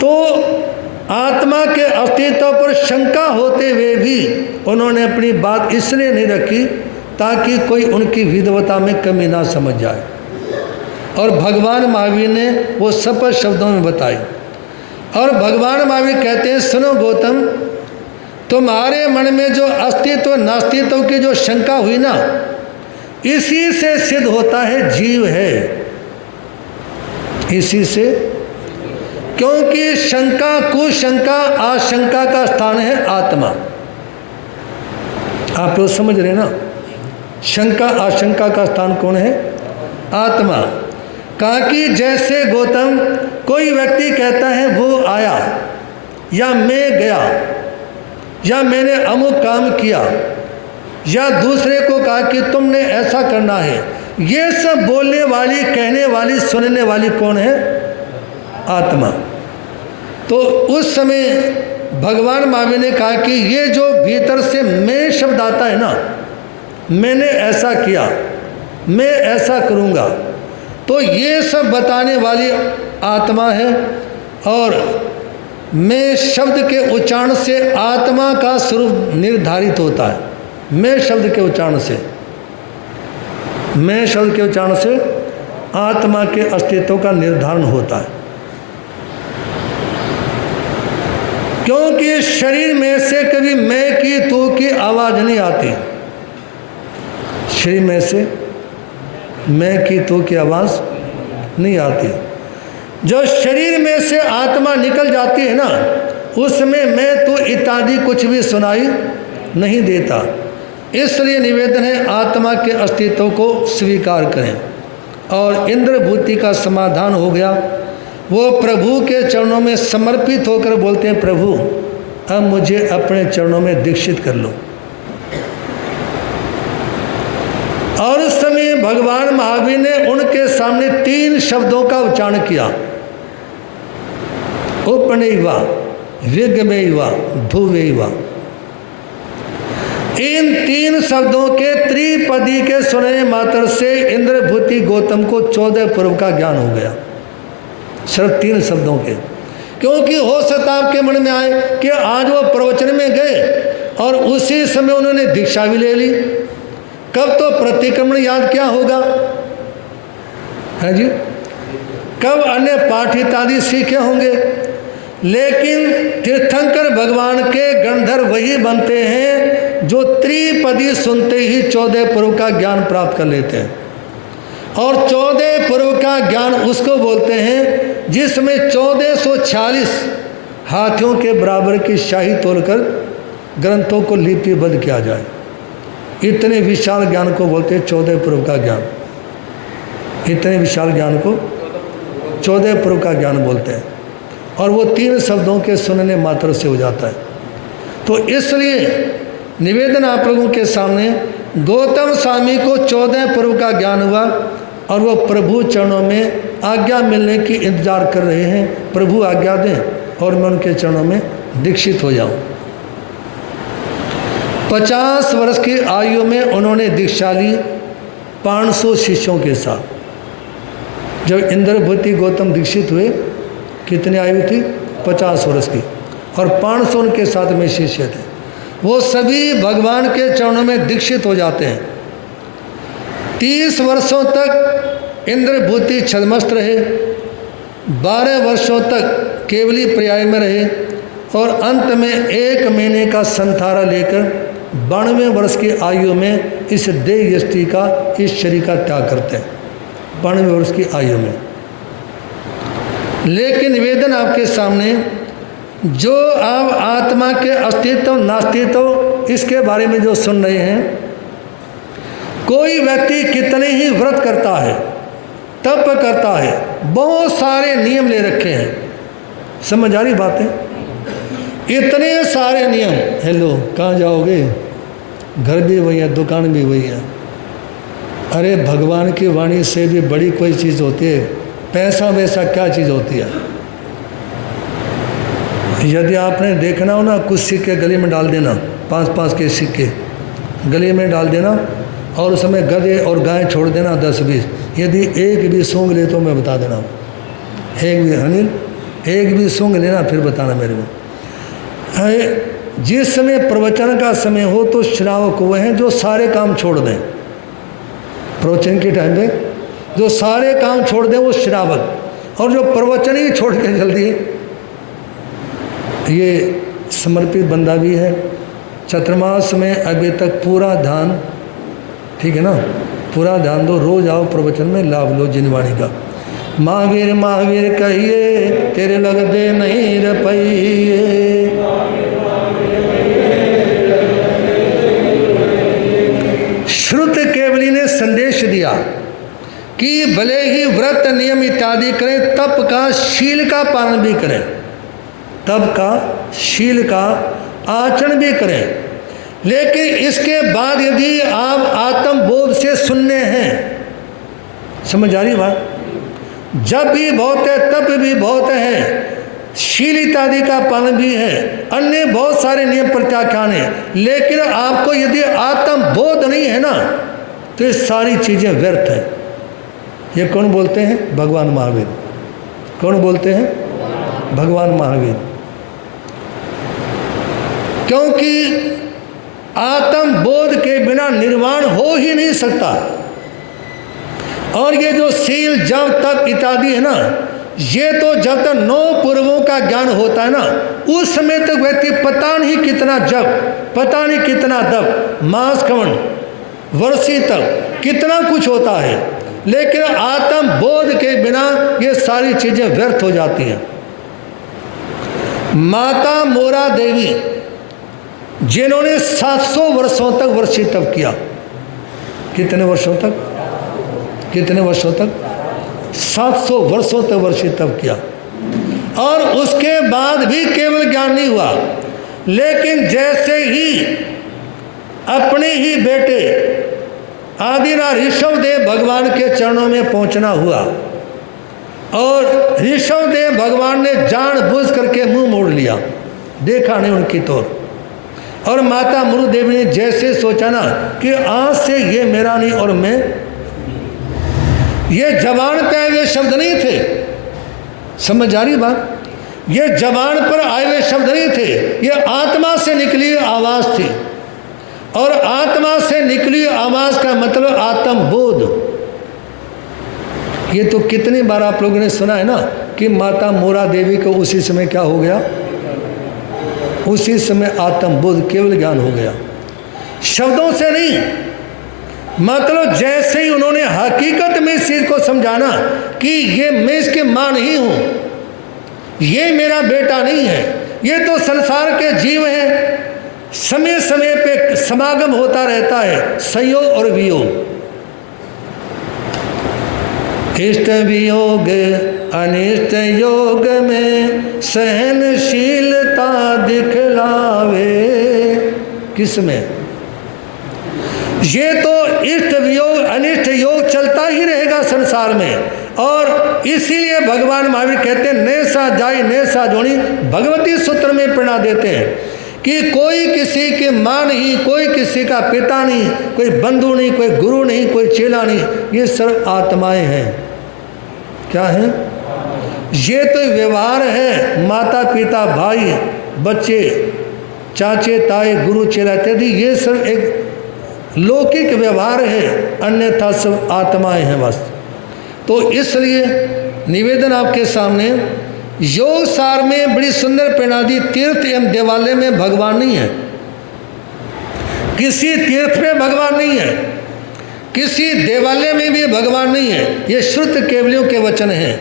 तो आत्मा के अस्तित्व पर शंका होते हुए भी उन्होंने अपनी बात इसलिए नहीं रखी ताकि कोई उनकी विद्वता में कमी ना समझ जाए। और भगवान महावीर ने वो स्पष्ट शब्दों में बताई। और भगवान महावीर कहते हैं, सुनो गौतम, तुम्हारे मन में जो अस्तित्व नास्तित्व की जो शंका हुई ना, इसी से सिद्ध होता है जीव है, इसी से। क्योंकि शंका कुशंका आशंका का स्थान है आत्मा। आप लोग समझ रहे ना, शंका आशंका का स्थान कौन है? आत्मा। कहा कि जैसे गौतम कोई व्यक्ति कहता है वो आया, या मैं गया, या मैंने अमुक काम किया, या दूसरे को कहा कि तुमने ऐसा करना है, ये सब बोलने वाली, कहने वाली, सुनने वाली कौन है? आत्मा। तो उस समय भगवान महावीर ने कहा कि ये जो भीतर से मैं शब्द आता है ना, मैंने ऐसा किया, मैं ऐसा करूँगा, तो ये सब बताने वाली आत्मा है। और मैं शब्द के उच्चारण से आत्मा का स्वरूप निर्धारित होता है। मैं शब्द के उच्चारण से, मैं शब्द के उच्चारण से आत्मा के अस्तित्व का निर्धारण होता है। क्योंकि शरीर में से कभी मैं की तू की आवाज़ नहीं आती। शरीर में से मैं की तू की आवाज़ नहीं आती। जो शरीर में से आत्मा निकल जाती है ना, उसमें मैं तू इत्यादि कुछ भी सुनाई नहीं देता। इसलिए निवेदन है, आत्मा के अस्तित्व को स्वीकार करें। और इंद्रभूति का समाधान हो गया। वो प्रभु के चरणों में समर्पित होकर बोलते हैं, प्रभु अब मुझे अपने चरणों में दीक्षित कर लो। और उस समय भगवान महावीर ने उनके सामने 3 शब्दों का उच्चारण किया, उपनैवा, विज्ञमेवा, धुवैवा। इन 3 शब्दों के त्रिपदी के सुनने मात्र से इंद्रभूति गौतम को 14 पूर्व का ज्ञान हो गया, सिर्फ 3 शब्दों के। क्योंकि हो सकता आपके मन में आए कि आज वो प्रवचन में गए और उसी समय उन्होंने दीक्षा भी ले ली, कब तो प्रतिक्रमण याद क्या होगा, है जी, कब अन्य पाठ इत्यादि सीखे होंगे। लेकिन तीर्थंकर भगवान के गणधर वही बनते हैं जो त्रिपदी सुनते ही 14 पूर्व का ज्ञान प्राप्त कर लेते हैं। और 14 पूर्व का ज्ञान उसको बोलते हैं जिसमें 1446 हाथियों के बराबर की शाही तोड़कर ग्रंथों को लिपिबद्ध किया जाए। इतने विशाल ज्ञान को बोलते हैं 14 पूर्व का ज्ञान। इतने विशाल ज्ञान को 14 पूर्व का ज्ञान बोलते हैं। और वो 3 शब्दों के सुनने मात्र से हो जाता है। तो इसलिए निवेदन आप लोगों के सामने, गौतम स्वामी को 14 पूर्व का ज्ञान हुआ और वो प्रभु चरणों में आज्ञा मिलने की इंतजार कर रहे हैं। प्रभु आज्ञा दें और मैं उनके चरणों में दीक्षित हो जाऊं। 50 वर्ष की आयु में उन्होंने दीक्षा ली 500 शिष्यों के साथ। जब इंद्रभूति गौतम दीक्षित हुए, कितनी आयु थी? 50 वर्ष की। और 500 उनके साथ में शिष्य थे। वो सभी भगवान के चरणों में दीक्षित हो जाते हैं। 30 वर्षों तक इंद्रभूति छद्मस्त रहे, 12 वर्षों तक केवली पर्याय में रहे और अंत में 1 महीने का संथारा लेकर 92 वर्ष की आयु में इस देह यष्टि का, इस शरीर का त्याग करते हैं। 92 वर्ष की आयु में। लेकिन निवेदन आपके सामने, जो आप आत्मा के अस्तित्व नास्तित्व इसके बारे में जो सुन रहे हैं, कोई व्यक्ति कितने ही व्रत करता है, तप करता है, बहुत सारे नियम ले रखे हैं, समझ आ रही बातें? इतने सारे नियम। हेलो, कहाँ जाओगे? घर भी वही है, दुकान भी वही है। अरे भगवान की वाणी से भी बड़ी कोई चीज़ होती है? पैसा वैसा क्या चीज़ होती है? यदि आपने देखना हो ना, कुछ सिक्के गले में डाल देना, 5-5 के सिक्के गले में डाल देना और उस समय गधे और गाय छोड़ देना 10-20। यदि एक भी सूंघ ले तो मैं बता देना, एक भी अनिल एक भी सूंघ लेना फिर बताना मेरे को। जिस समय प्रवचन का समय हो तो श्रावक वो हैं जो सारे काम छोड़ दें। प्रवचन के टाइम पे जो सारे काम छोड़ दें वो श्रावक, और जो प्रवचन ही छोड़ के जल्दी, ये समर्पित बंदा भी है। चतुर्मास में अभी तक पूरा ध्यान, ठीक है ना, पूरा ध्यान दो, रोज आओ प्रवचन में, लाभ लो जिनवाणी का। महावीर महावीर कहिए तेरे लग दे नहीं रपइए। श्रुत केवली ने संदेश दिया कि भले ही व्रत नियम इत्यादि करें, तप का शील का पालन भी करें, तप का शील का आचरण भी करें, लेकिन इसके बाद यदि आप आत्मबोध से सुनने हैं, समझ आ रही बात, जब भी बहुत है, तप भी बहुत है, शील इत्यादि का पालन भी है, अन्य बहुत सारे नियम प्रत्याख्यान है, लेकिन आपको यदि आत्मबोध नहीं है ना, तो ये सारी चीजें व्यर्थ है। ये कौन बोलते हैं? भगवान महावीर। कौन बोलते हैं? भगवान महावीर। क्योंकि आत्मबोध के बिना निर्वाण हो ही नहीं सकता। और ये जो शील जब तप इत्यादि है ना, ये तो जब तक 9 पूर्वों का ज्ञान होता है ना, उस समय तक व्यक्ति पता नहीं कितना जप, पता नहीं कितना दप, मास कवन, वर्षी तक कितना कुछ होता है, लेकिन आत्मबोध के बिना ये सारी चीजें व्यर्थ हो जाती हैं। माता मोरा देवी जिन्होंने 700 वर्षों तक वर्षी तप किया, कितने वर्षों तक? कितने वर्षों तक? 700 वर्षों तक वर्षी तप किया, और उसके बाद भी केवल ज्ञान नहीं हुआ। लेकिन जैसे ही अपने ही बेटे आदिनाथ ऋषभदेव भगवान के चरणों में पहुंचना हुआ, और ऋषभदेव भगवान ने जानबूझ करके मुंह मोड़ लिया, देखा नहीं उनकी तौर, और माता मुरु देवी ने जैसे सोचा ना कि आज से ये मेरा नहीं और मैं, ये जबान पे आए हुए शब्द नहीं थे, समझ आ रही बात, ये जबान पर आए हुए शब्द नहीं थे, ये आत्मा से निकली आवाज थी, और आत्मा से निकली आवाज का मतलब आत्मबोध। ये तो कितनी बार आप लोगों ने सुना है ना कि माता मोरा देवी को उसी समय क्या हो गया? उसी समय आत्मबोध, केवल ज्ञान हो गया, शब्दों से नहीं। मतलब जैसे ही उन्होंने हकीकत में इस चीज को समझाना कि ये मैं इसके मां नहीं हूं, ये मेरा बेटा नहीं है, ये तो संसार के जीव हैं, समय समय पे समागम होता रहता है, संयोग और वियोग, इष्ट वियोग अनिष्ट योग में सहनशीलता दिखलावे। किसमें? ये तो इष्ट वियोग अनिष्ट योग चलता ही रहेगा संसार में, और इसीलिए भगवान महावीर कहते हैं नैसा जाई नैसा जोड़ी, भगवती सूत्र में प्रेरणा देते हैं कि कोई किसी के मां नहीं, कोई किसी का पिता नहीं, कोई बंधु नहीं, कोई गुरु नहीं, कोई चेला नहीं, ये सब आत्माएं हैं। क्या है? ये तो व्यवहार है, माता पिता भाई बच्चे चाचे ताए गुरु चेला इत्यादि, ये सब एक लौकिक व्यवहार है, अन्यथा सब आत्माएं हैं बस। तो इसलिए निवेदन आपके सामने, योग सार में बड़ी सुंदर प्रेरणा दी। तीर्थ एवं देवालय में भगवान नहीं है, किसी तीर्थ में भगवान नहीं है, किसी देवालय में भी भगवान नहीं है, ये श्रुत केवलियों के वचन हैं,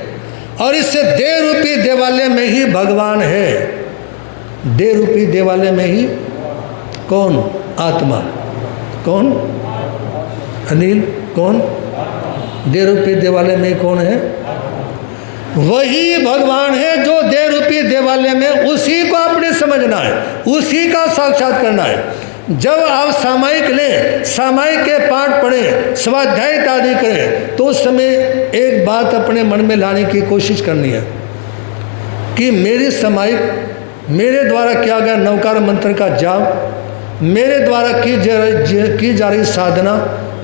और इससे देह रूपी देवालय में ही भगवान है। देह रूपी देवालय में ही कौन? आत्मा। कौन? अनिल। कौन? देह रूपी देवालय में कौन है? वही भगवान है जो देह रूपी देवालय में, उसी को आपने समझना है, उसी का साक्षात करना है। जब आप सामायिक लें, सामायिक के पाठ पढ़ें, स्वाध्याय इत्यादि करें, तो उस समय एक बात अपने मन में लाने की कोशिश करनी है कि मेरी सामायिक, मेरे द्वारा किया गया नवकार मंत्र का जाप, मेरे द्वारा की जा रही साधना,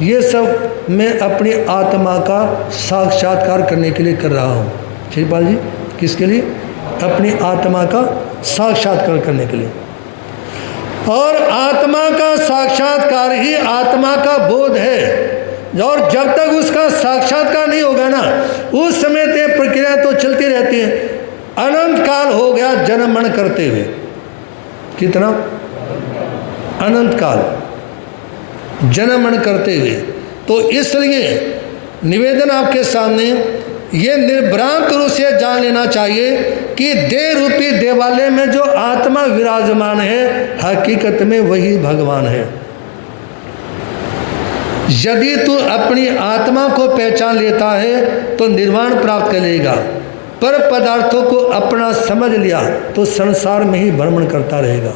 ये सब मैं अपनी आत्मा का साक्षात्कार करने के लिए कर रहा हूँ। शिवपाल जी, किसके लिए? अपनी आत्मा का साक्षात्कार करने के लिए। और आत्मा का साक्षात्कार ही आत्मा का बोध है। और जब तक उसका साक्षात्कार नहीं होगा ना, उस समय ते प्रक्रिया तो चलती रहती है। अनंत काल हो गया जन्म मरण करते हुए, कितना अनंत काल जन्म मरण करते हुए। तो इसलिए निवेदन आपके सामने ये निर्भ्रांत रूप से जान लेना चाहिए कि देह रूपी देवालय में जो आत्मा विराजमान है, हकीकत में वही भगवान है। यदि तू अपनी आत्मा को पहचान लेता है तो निर्वाण प्राप्त करेगा। पर पदार्थों को अपना समझ लिया तो संसार में ही भ्रमण करता रहेगा।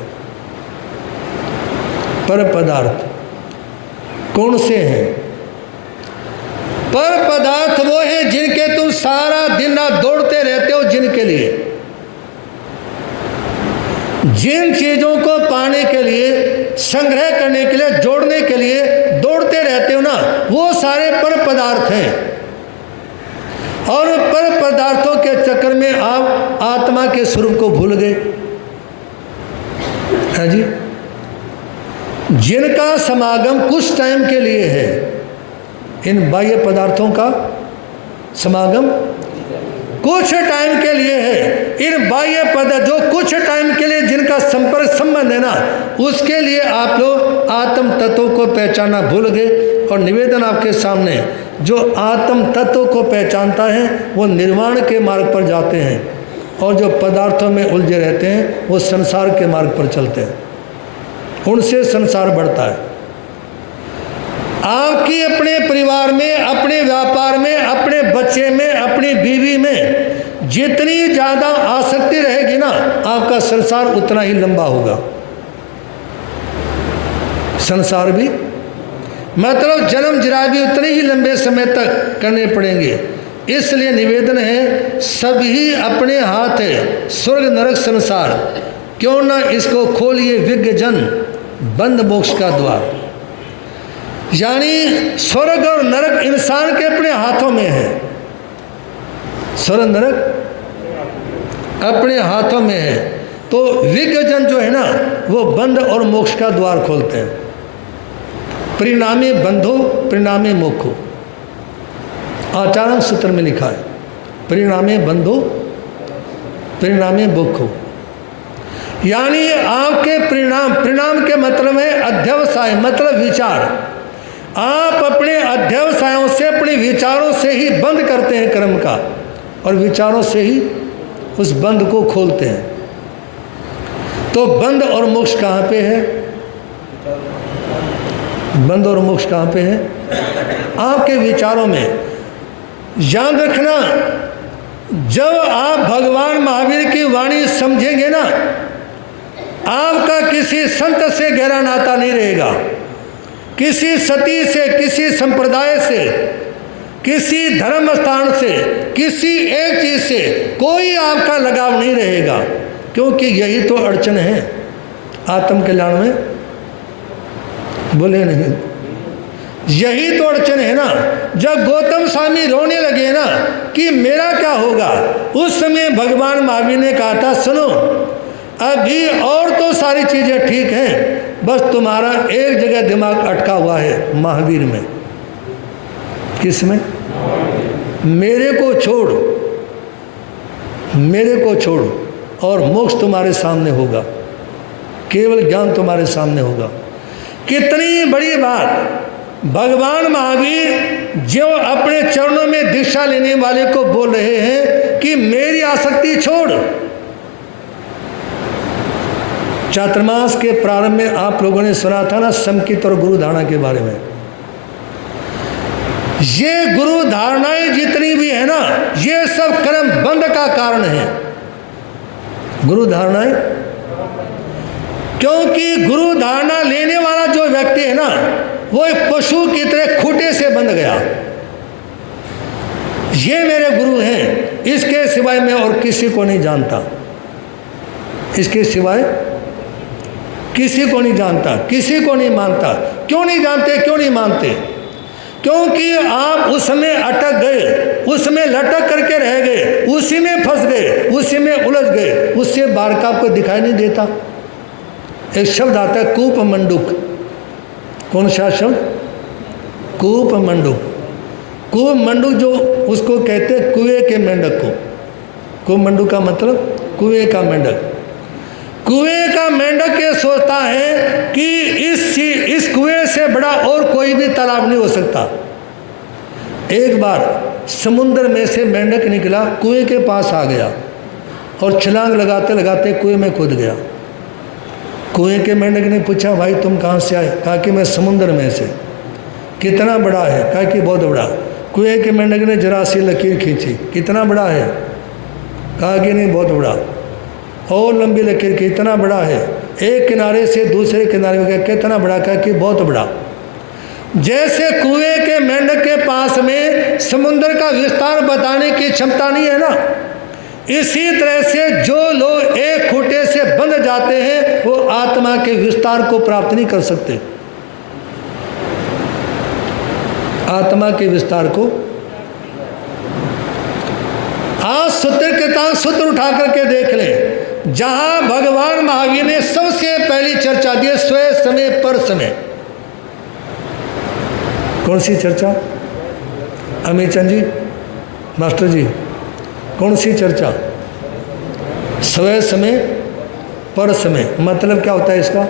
पर पदार्थ कौन से हैं? पर पदार्थ वो हैं जिनके तुम सारा दिन रात दौड़ते रहते हो, जिनके लिए, जिन चीजों को पाने के लिए, संग्रह करने के लिए, जोड़ने के लिए दौड़ते रहते हो ना, वो सारे पर पदार्थ हैं। और पर पदार्थों के चक्कर में आप आत्मा के स्वरूप को भूल गए हैं जी। जिनका समागम कुछ टाइम के लिए है, इन बाह्य पदार्थों का समागम कुछ टाइम के लिए है। इन बाह्य पदार्थ जो कुछ टाइम के लिए जिनका संपर्क संबंध है ना, उसके लिए आप लोग आत्म तत्वों को पहचानना भूल गए। और निवेदन आपके सामने, जो आत्म तत्व को पहचानता है वो निर्वाण के मार्ग पर जाते हैं, और जो पदार्थों में उलझे रहते हैं वो संसार के मार्ग पर चलते हैं। उनसे संसार बढ़ता है। आपकी अपने परिवार में, अपने व्यापार में, अपने बच्चे में, अपनी बीवी में जितनी ज़्यादा आसक्ति रहेगी ना, आपका संसार उतना ही लंबा होगा। संसार भी मतलब जन्म जरा भी उतने ही लंबे समय तक करने पड़ेंगे। इसलिए निवेदन है, सभी अपने हाथ है, स्वर्ग नरक संसार, क्यों ना इसको खोलिए विज्ञ जन, बंद मोक्ष का द्वार। यानी स्वर्ग और नरक इंसान के अपने हाथों में है। स्वर्ग नरक अपने हाथों में है। तो विज्ञ जन जो है ना, वो बंद और मोक्ष का द्वार खोलते हैं। परिणामी बंधो परिणामी मोक्षो, आचार्य सूत्र में लिखा है, परिणामी बंधो परिणामी मोक्षो। यानी आपके परिणाम के मतलब है अध्यवसाय, मतलब विचार। आप अपने अध्यवसायों से, अपने विचारों से ही बंद करते हैं कर्म का, और विचारों से ही उस बंद को खोलते हैं। तो बंद और मोक्ष कहाँ पे है? बंद और मोक्ष कहाँ पे है? आपके विचारों में। याद रखना, जब आप भगवान महावीर की वाणी समझेंगे ना, आपका किसी संत से गहरा नाता नहीं रहेगा, किसी सती से, किसी संप्रदाय से, किसी धर्म स्थान से, किसी एक चीज से कोई आपका लगाव नहीं रहेगा। क्योंकि यही तो अड़चन है आत्म कल्याण में। बोले नहीं, यही तो अड़चन है ना। जब गौतम स्वामी रोने लगे ना कि मेरा क्या होगा, उस समय भगवान महावीर ने कहा था, सुनो अभी और तो सारी चीजें ठीक हैं, बस तुम्हारा एक जगह दिमाग अटका हुआ है, महावीर में। किस में? मेरे को छोड़, मेरे को छोड़, और मोक्ष तुम्हारे सामने होगा, केवल ज्ञान तुम्हारे सामने होगा। कितनी बड़ी बात! भगवान महावीर जो अपने चरणों में दीक्षा लेने वाले को बोल रहे हैं कि मेरी आसक्ति छोड़। चातुर्मास के प्रारंभ में आप लोगों ने सुना था ना समकित और गुरु धारणा के बारे में। ये गुरु धारणाएं जितनी भी है ना, ये सब कर्म बंध का कारण है। गुरु धारणाएं, क्योंकि गुरु धारणा लेने वाला जो व्यक्ति है ना, वो एक पशु की तरह खूंटे से बंध गया। ये मेरे गुरु हैं, इसके सिवाय मैं और किसी को नहीं जानता, इसके सिवाय किसी को नहीं जानता, किसी को नहीं मानता। क्यों नहीं जानते, क्यों नहीं मानते? क्योंकि आप उसमें अटक गए, उसमें लटक करके रह गए, उसी में फंस गए, उसी में उलझ गए। उससे बाहर का आपको दिखाई नहीं देता। एक शब्द आता है कूप मंडूक। कौन सा शब्द? कूप मंडूक। कूप मंडूक जो उसको कहते हैं कुएं के मेंढक को। कूप मंडूक का मतलब कुएं का मेंढक। कुएं का मेंढक ये सोचता है कि इस कुएं से बड़ा और कोई भी तालाब नहीं हो सकता। एक बार समुद्र में से मेंढक निकला, कुएं के पास आ गया और छलांग लगाते लगाते कुएं में कूद गया। कुएं के मेंढक ने पूछा, भाई तुम कहाँ से आए? कहा कि मैं समुद्र में से। कितना बड़ा है? कहा कि बहुत बड़ा। कुएं के मेंढक ने जरा सी लकीर खींची, कितना बड़ा है? कहा कि नहीं बहुत बड़ा। और लंबी लकीर की, इतना बड़ा है। एक किनारे से दूसरे किनारे में कितना बड़ा? कहा कि बहुत बड़ा। जैसे कुएं के मेंढक के पास में समुद्र का विस्तार बताने की क्षमता नहीं है ना, इसी तरह से जो लोग एक खूंटे से बंध जाते हैं वो आत्मा के विस्तार को प्राप्त नहीं कर सकते। आत्मा के विस्तार को आज सूत्र उठा करके देख लें, जहां भगवान महावीर ने सबसे पहली चर्चा दी है स्वयं समय पर समय। कौन सी चर्चा? अमित चंद जी, मास्टर जी, कौन सी चर्चा? स्वयं समय पर समय। मतलब क्या होता है इसका?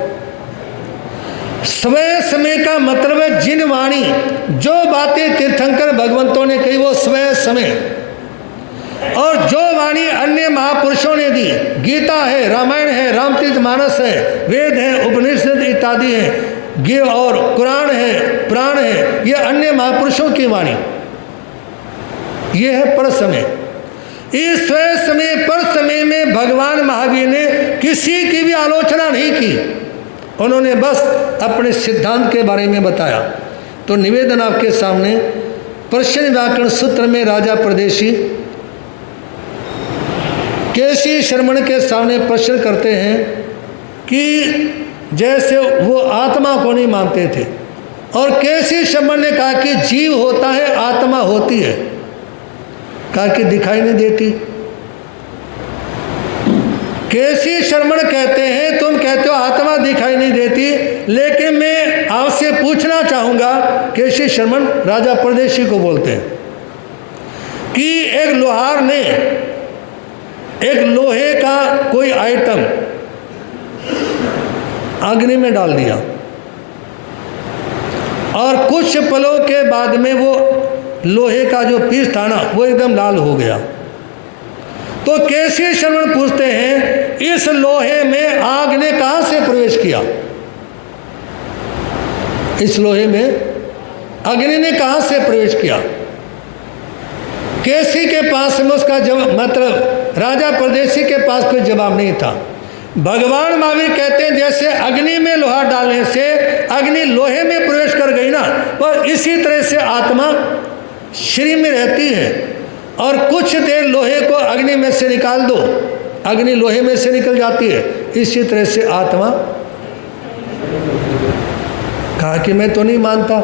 स्वयं समय का मतलब है जिन वाणी जो बातें तीर्थंकर भगवंतों ने कही वो स्वयं समय, और जो वाणी अन्य महापुरुषों ने दी, गीता है, रामायण है, रामचरितमानस है, वेद है, उपनिषद इत्यादि है, और कुरान है, पुराण है, ये अन्य महापुरुषों की वाणी, ये है पर समय। इस स्वयं समय पर समय में भगवान महावीर ने किसी की भी आलोचना नहीं की, उन्होंने बस अपने सिद्धांत के बारे में बताया। तो निवेदन आपके सामने प्रश्न व्याकरण सूत्र में राजा प्रदेशी केसी शर्मण के सामने प्रश्न करते हैं कि जैसे वो आत्मा को नहीं मानते थे, और केसी शर्मण ने कहा कि जीव होता है, आत्मा होती है। कहा कि दिखाई नहीं देती। केसी शर्मण कहते हैं तुम कहते हो आत्मा दिखाई नहीं देती, लेकिन मैं आपसे पूछना चाहूँगा, केसी शर्मण राजा परदेशी को बोलते हैं, कि एक लोहार ने एक लोहे का कोई आइटम अग्नि में डाल दिया और कुछ पलों के बाद में वो लोहे का जो पीस था ना वो एकदम लाल हो गया। तो केसी शर्मण पूछते हैं इस लोहे में आग ने कहां से प्रवेश किया? इस लोहे में अग्नि ने कहां से प्रवेश किया? केसी के पास में उसका जवाब, मतलब राजा परदेशी के पास कोई जवाब नहीं था। भगवान महावीर कहते हैं जैसे अग्नि में लोहा डालने से अग्नि लोहे में प्रवेश कर गई ना, और इसी तरह से आत्मा शरीर में रहती है, और कुछ देर लोहे को अग्नि में से निकाल दो, अग्नि लोहे में से निकल जाती है। इसी तरह से आत्मा। कहा कि मैं तो नहीं मानता।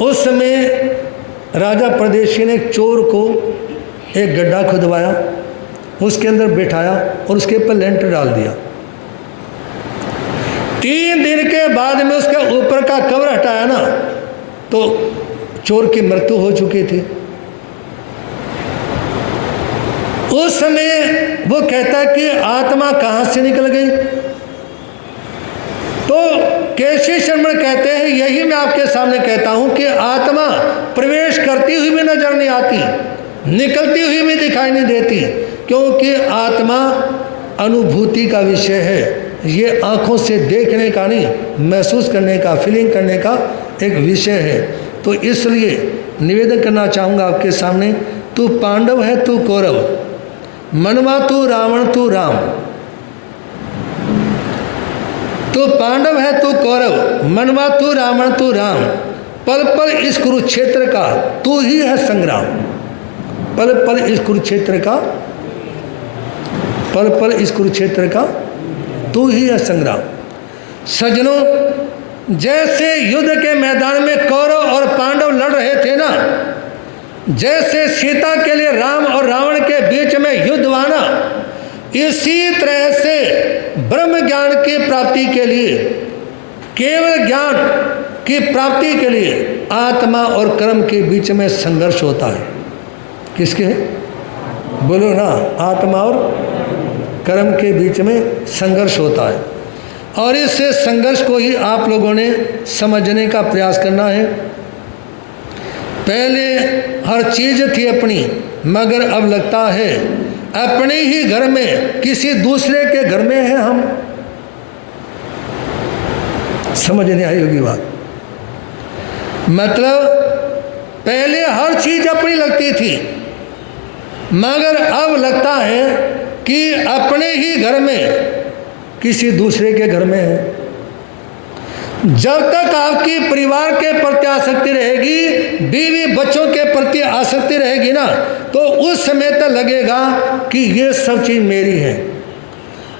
उस समय राजा परदेशी ने चोर को एक गड्ढा खुदवाया, उसके अंदर बैठाया और उसके ऊपर लेंटर डाल दिया। 3 दिन के बाद में उसके ऊपर का कवर हटाया ना, तो चोर की मृत्यु हो चुकी थी। उस समय वो कहता है कि आत्मा कहाँ से निकल गई? तो केसी शर्मण कहते हैं यही मैं आपके सामने कहता हूं कि आत्मा प्रवेश करती हुई भी नजर नहीं आती, निकलती हुई भी दिखाई नहीं देती, क्योंकि आत्मा अनुभूति का विषय है। ये आँखों से देखने का नहीं, महसूस करने का, फीलिंग करने का एक विषय है। तो इसलिए निवेदन करना चाहूँगा आपके सामने, तू पांडव है तू कौरव, मनवा तू रावण तू राम। तू पांडव है तू कौरव, मनवा तू रावण तू राम। पल पल इस कुरुक्षेत्र का तू ही है संग्राम। पल पल इस कुरुक्षेत्र का, पल पल इस कुरुक्षेत्र का तू ही है संग्राम। सज्जनों, जैसे युद्ध के मैदान में कौरव और पांडव लड़ रहे थे ना, जैसे सीता के लिए राम और रावण के बीच में युद्ध हुआ ना, इसी तरह से ब्रह्म ज्ञान की प्राप्ति के लिए, केवल ज्ञान की प्राप्ति के लिए आत्मा और कर्म के बीच में संघर्ष होता है। किसके? बोलो ना, आत्मा और कर्म के बीच में संघर्ष होता है। और इस संघर्ष को ही आप लोगों ने समझने का प्रयास करना है। पहले हर चीज़ थी अपनी, मगर अब लगता है अपने ही घर में किसी दूसरे के घर में है हम। समझ नहीं आई होगी बात। मतलब पहले हर चीज़ अपनी लगती थी, मगर अब लगता है कि अपने ही घर में किसी दूसरे के घर में है। जब तक आपकी परिवार के प्रति आसक्ति रहेगी, बीवी बच्चों के प्रति आसक्ति रहेगी ना, तो उस समय तक लगेगा कि ये सब चीज़ मेरी है।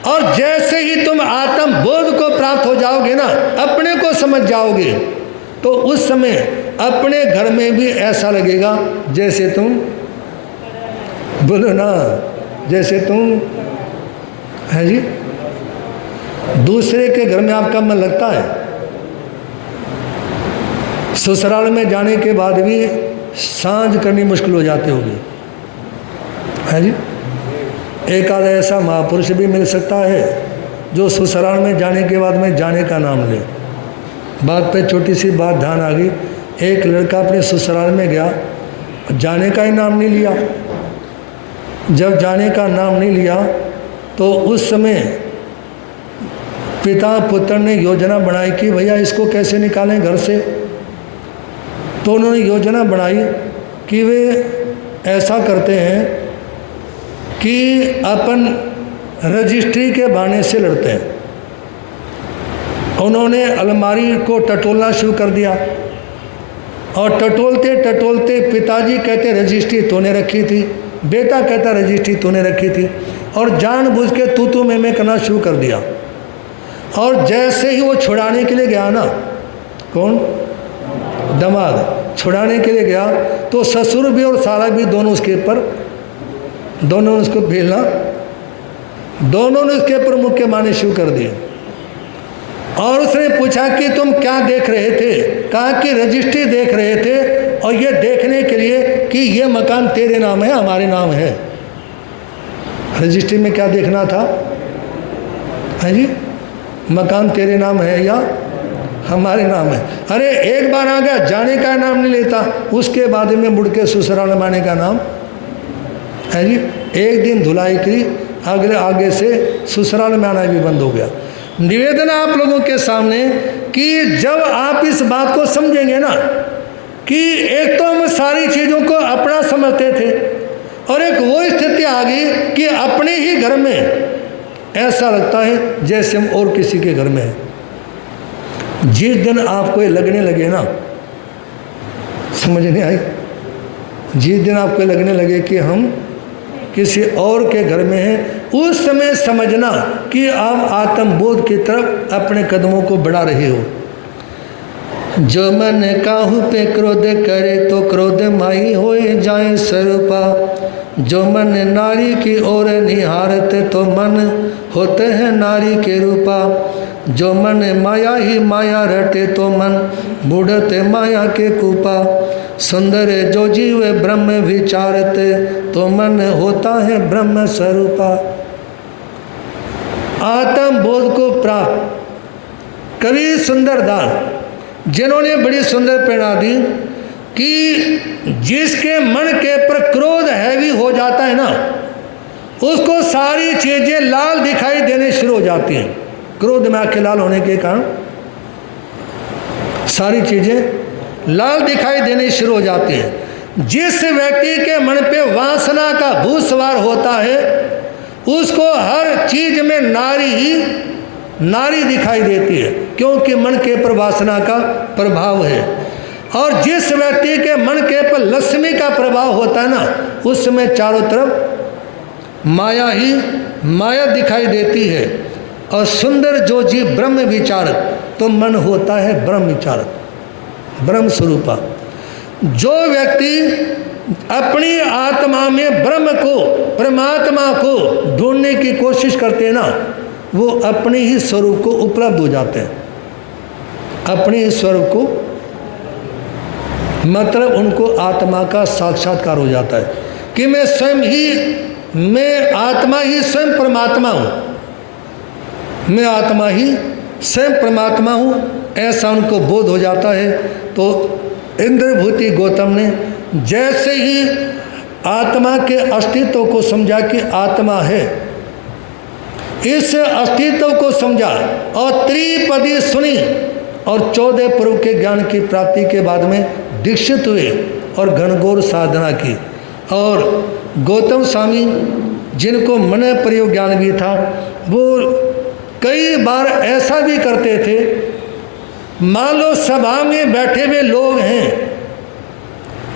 और जैसे ही तुम आत्म बोध को प्राप्त हो जाओगे ना, अपने को समझ जाओगे, तो उस समय अपने घर में भी ऐसा लगेगा जैसे तुम, बोलो ना, जैसे तुम है जी। दूसरे के घर में आपका मन लगता है। ससुराल में जाने के बाद भी सांझ करनी मुश्किल हो जाती होगी, है जी। एक आधा ऐसा महापुरुष भी मिल सकता है जो ससुराल में जाने के बाद में जाने का नाम ले। बात पे छोटी सी बात ध्यान आ गई। एक लड़का अपने ससुराल में गया, जाने का ही नाम नहीं लिया। जब जाने का नाम नहीं लिया तो उस समय पिता पुत्र ने योजना बनाई कि भैया इसको कैसे निकालें घर से। तो उन्होंने योजना बनाई कि वे ऐसा करते हैं कि अपन रजिस्ट्री के बहाने से लड़ते हैं। उन्होंने अलमारी को टटोलना शुरू कर दिया और टटोलते टटोलते पिताजी कहते रजिस्ट्री तूने रखी थी, बेटा कहता रजिस्ट्री तूने रखी थी, और जानबूझ के तू मैं करना शुरू कर दिया। और जैसे ही वो छुड़ाने के लिए गया ना, कौन? दामाद छुड़ाने के लिए गया तो ससुर भी और साला भी दोनों उसके ऊपर, दोनों उसको भेजना, दोनों ने उसके ऊपर मुक्के मारने शुरू कर दिए। और उसने पूछा कि तुम क्या देख रहे थे? कहा कि रजिस्ट्री देख रहे थे, और ये देखने के लिए कि ये मकान तेरे नाम है हमारे नाम है। रजिस्ट्री में क्या देखना था? है जी, मकान तेरे नाम है या हमारे नाम है। अरे एक बार आ गया, जाने का नाम नहीं लेता, उसके बाद में मुड़ के ससुराल में आने का नाम है जी। एक दिन धुलाई की, अगले आगे से ससुराल में आना भी बंद हो गया। निवेदन आप लोगों के सामने कि जब आप इस बात को समझेंगे ना कि एक तो हम सारी चीज़ों को अपना समझते थे, और एक वो स्थिति आ गई कि अपने ही घर में ऐसा लगता है जैसे हम और किसी के घर में हैं। जिस दिन आपको ये लगने लगे ना, समझ नहीं आई, जिस दिन आपको लगने लगे कि हम किसी और के घर में हैं, उस समय समझना कि आप आत्मबोध की तरफ अपने कदमों को बढ़ा रहे हो। जो मन काहू पे क्रोध करे तो क्रोध माही होए जाए स्वरूपा। जो मन नारी की ओर निहारते तो मन होते हैं नारी के रूपा। जो मन माया ही माया रटे तो मन बूढ़ते माया के कूपा। सुंदर जो जीव ब्रह्म विचारते तो मन होता है ब्रह्म स्वरूपा। आत्म बोध को प्राप्त कवि सुंदरदास जिन्होंने बड़ी सुंदर प्रेरणा दी कि जिसके मन के पर क्रोध हैवी हो जाता है ना, उसको सारी चीजें लाल दिखाई देने शुरू हो जाती हैं। क्रोध में आंखें लाल होने के कारण सारी चीजें लाल दिखाई देने शुरू हो जाती हैं। जिस व्यक्ति के मन पे वासना का भूत सवार होता है, उसको हर चीज में नारी ही नारी दिखाई देती है, क्योंकि मन के पर वासना का प्रभाव है। और जिस व्यक्ति के मन के पर लक्ष्मी का प्रभाव होता है ना, उस समय चारों तरफ माया ही माया दिखाई देती है। और सुंदर जो जीव ब्रह्म विचारक, तो मन होता है ब्रह्म विचारक, ब्रह्म स्वरूपा। जो व्यक्ति अपनी आत्मा में ब्रह्म को, परमात्मा को ढूंढने की कोशिश करते हैं ना, वो अपने ही स्वरूप को उपलब्ध हो जाते हैं। अपने ही स्वरूप को, मतलब उनको आत्मा का साक्षात्कार हो जाता है कि मैं स्वयं ही, मैं आत्मा ही स्वयं परमात्मा हूँ, मैं आत्मा ही स्वयं परमात्मा हूँ, ऐसा उनको बोध हो जाता है। तो इंद्रभूति गौतम ने जैसे ही आत्मा के अस्तित्व को समझा कि आत्मा है, इस अस्तित्व को समझा और त्रिपदी सुनी और 14 प्रभु के ज्ञान की प्राप्ति के बाद में दीक्षित हुए और घनघोर साधना की। और गौतम स्वामी जिनको मन प्रयोग ज्ञान भी था, वो कई बार ऐसा भी करते थे, मान लो सभा में बैठे हुए लोग हैं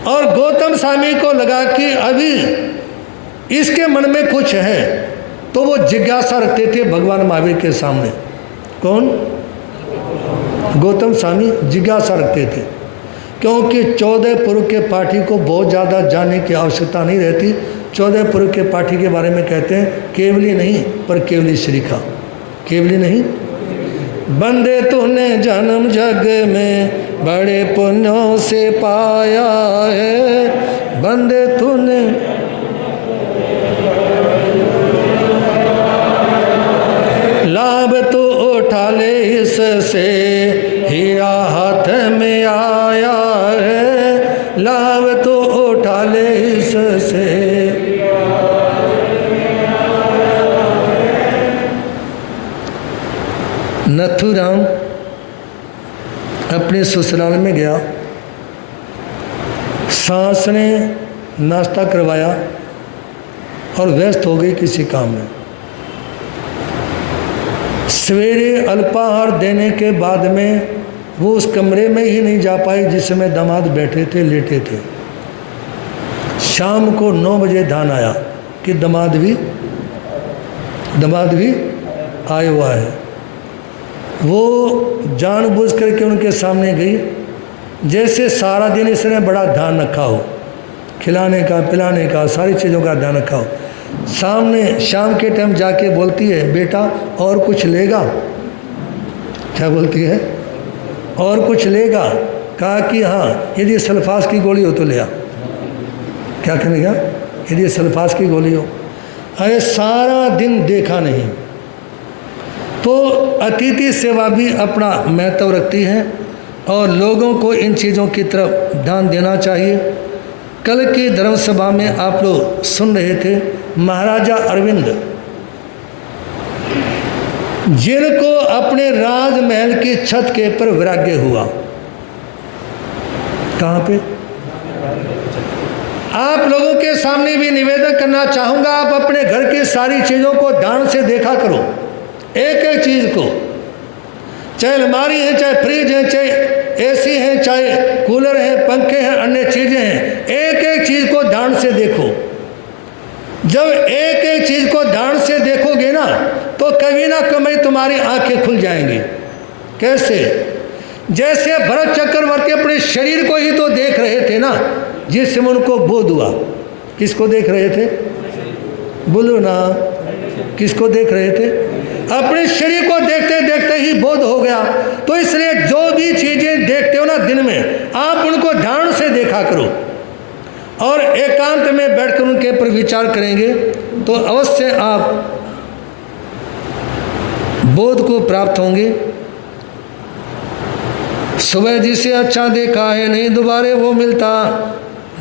और गौतम स्वामी को लगा कि अभी इसके मन में कुछ है, तो वो जिज्ञासा रखते थे भगवान महावीर के सामने। कौन? गौतम स्वामी जिज्ञासा रखते थे, क्योंकि 14 पुरुष के पाठी को बहुत ज़्यादा जानने की आवश्यकता नहीं रहती। 14 पुरुष के पाठी के बारे में कहते हैं केवली नहीं पर केवली श्रीखा, केवली नहीं। बंदे तूने जन्म जग में बड़े पुण्यों से पाया है, बंदे तूने लाभ तो उठा ले इससे, हीरा हाथ में आया है, लाभ तो उठा ले इससे। नथुराम अपने ससुराल में गया, सास ने नाश्ता करवाया और व्यस्त हो गई किसी काम में। सवेरे अल्पाहार देने के बाद में वो उस कमरे में ही नहीं जा पाई जिसमें दामाद बैठे थे, लेटे थे। शाम को 9 बजे ध्यान आया कि दामाद भी आया हुआ है। वो जानबूझ करके उनके सामने गई, जैसे सारा दिन इसने बड़ा ध्यान रखा हो, खिलाने का पिलाने का सारी चीज़ों का ध्यान रखा हो। सामने शाम के टाइम जाके बोलती है, बेटा और कुछ लेगा? क्या बोलती है? और कुछ लेगा? कहा कि हाँ, यदि सल्फास की गोली हो तो ले आ। क्या करेगा? यदि सल्फास की गोली हो। अरे सारा दिन देखा नहीं। तो अतिथि सेवा भी अपना महत्व रखती है और लोगों को इन चीज़ों की तरफ ध्यान देना चाहिए। कल की धर्म सभा में आप लोग सुन रहे थे, महाराजा अरविंद जिनको अपने राजमहल की छत के ऊपर वैराग्य हुआ। कहाँ पे? आप लोगों के सामने भी निवेदन करना चाहूँगा, आप अपने घर की सारी चीज़ों को ध्यान से देखा करो, एक एक चीज़ को, चाहे अलमारी है, चाहे फ्रिज है, चाहे एसी है, चाहे कूलर है, पंखे हैं, अन्य चीज़ें हैं, एक एक चीज़ को ध्यान से देखो। जब एक एक चीज़ को ध्यान से देखोगे ना, तो कभी ना कभी तुम्हारी आंखें खुल जाएंगी। कैसे? जैसे भरत चक्रवर्ती अपने शरीर को ही तो देख रहे थे ना, जिससे उनको बोध हुआ। किसको देख रहे थे? बोलो ना, किसको देख रहे थे? अपने शरीर को देखते देखते ही बोध हो गया। तो इसलिए जो भी चीज़ें देखते हो ना दिन में, आप उनको ध्यान से देखा करो और एकांत में बैठकर उनके ऊपर विचार करेंगे तो अवश्य आप बोध को प्राप्त होंगे। सुबह जिसे अच्छा देखा है नहीं दोबारे वो मिलता,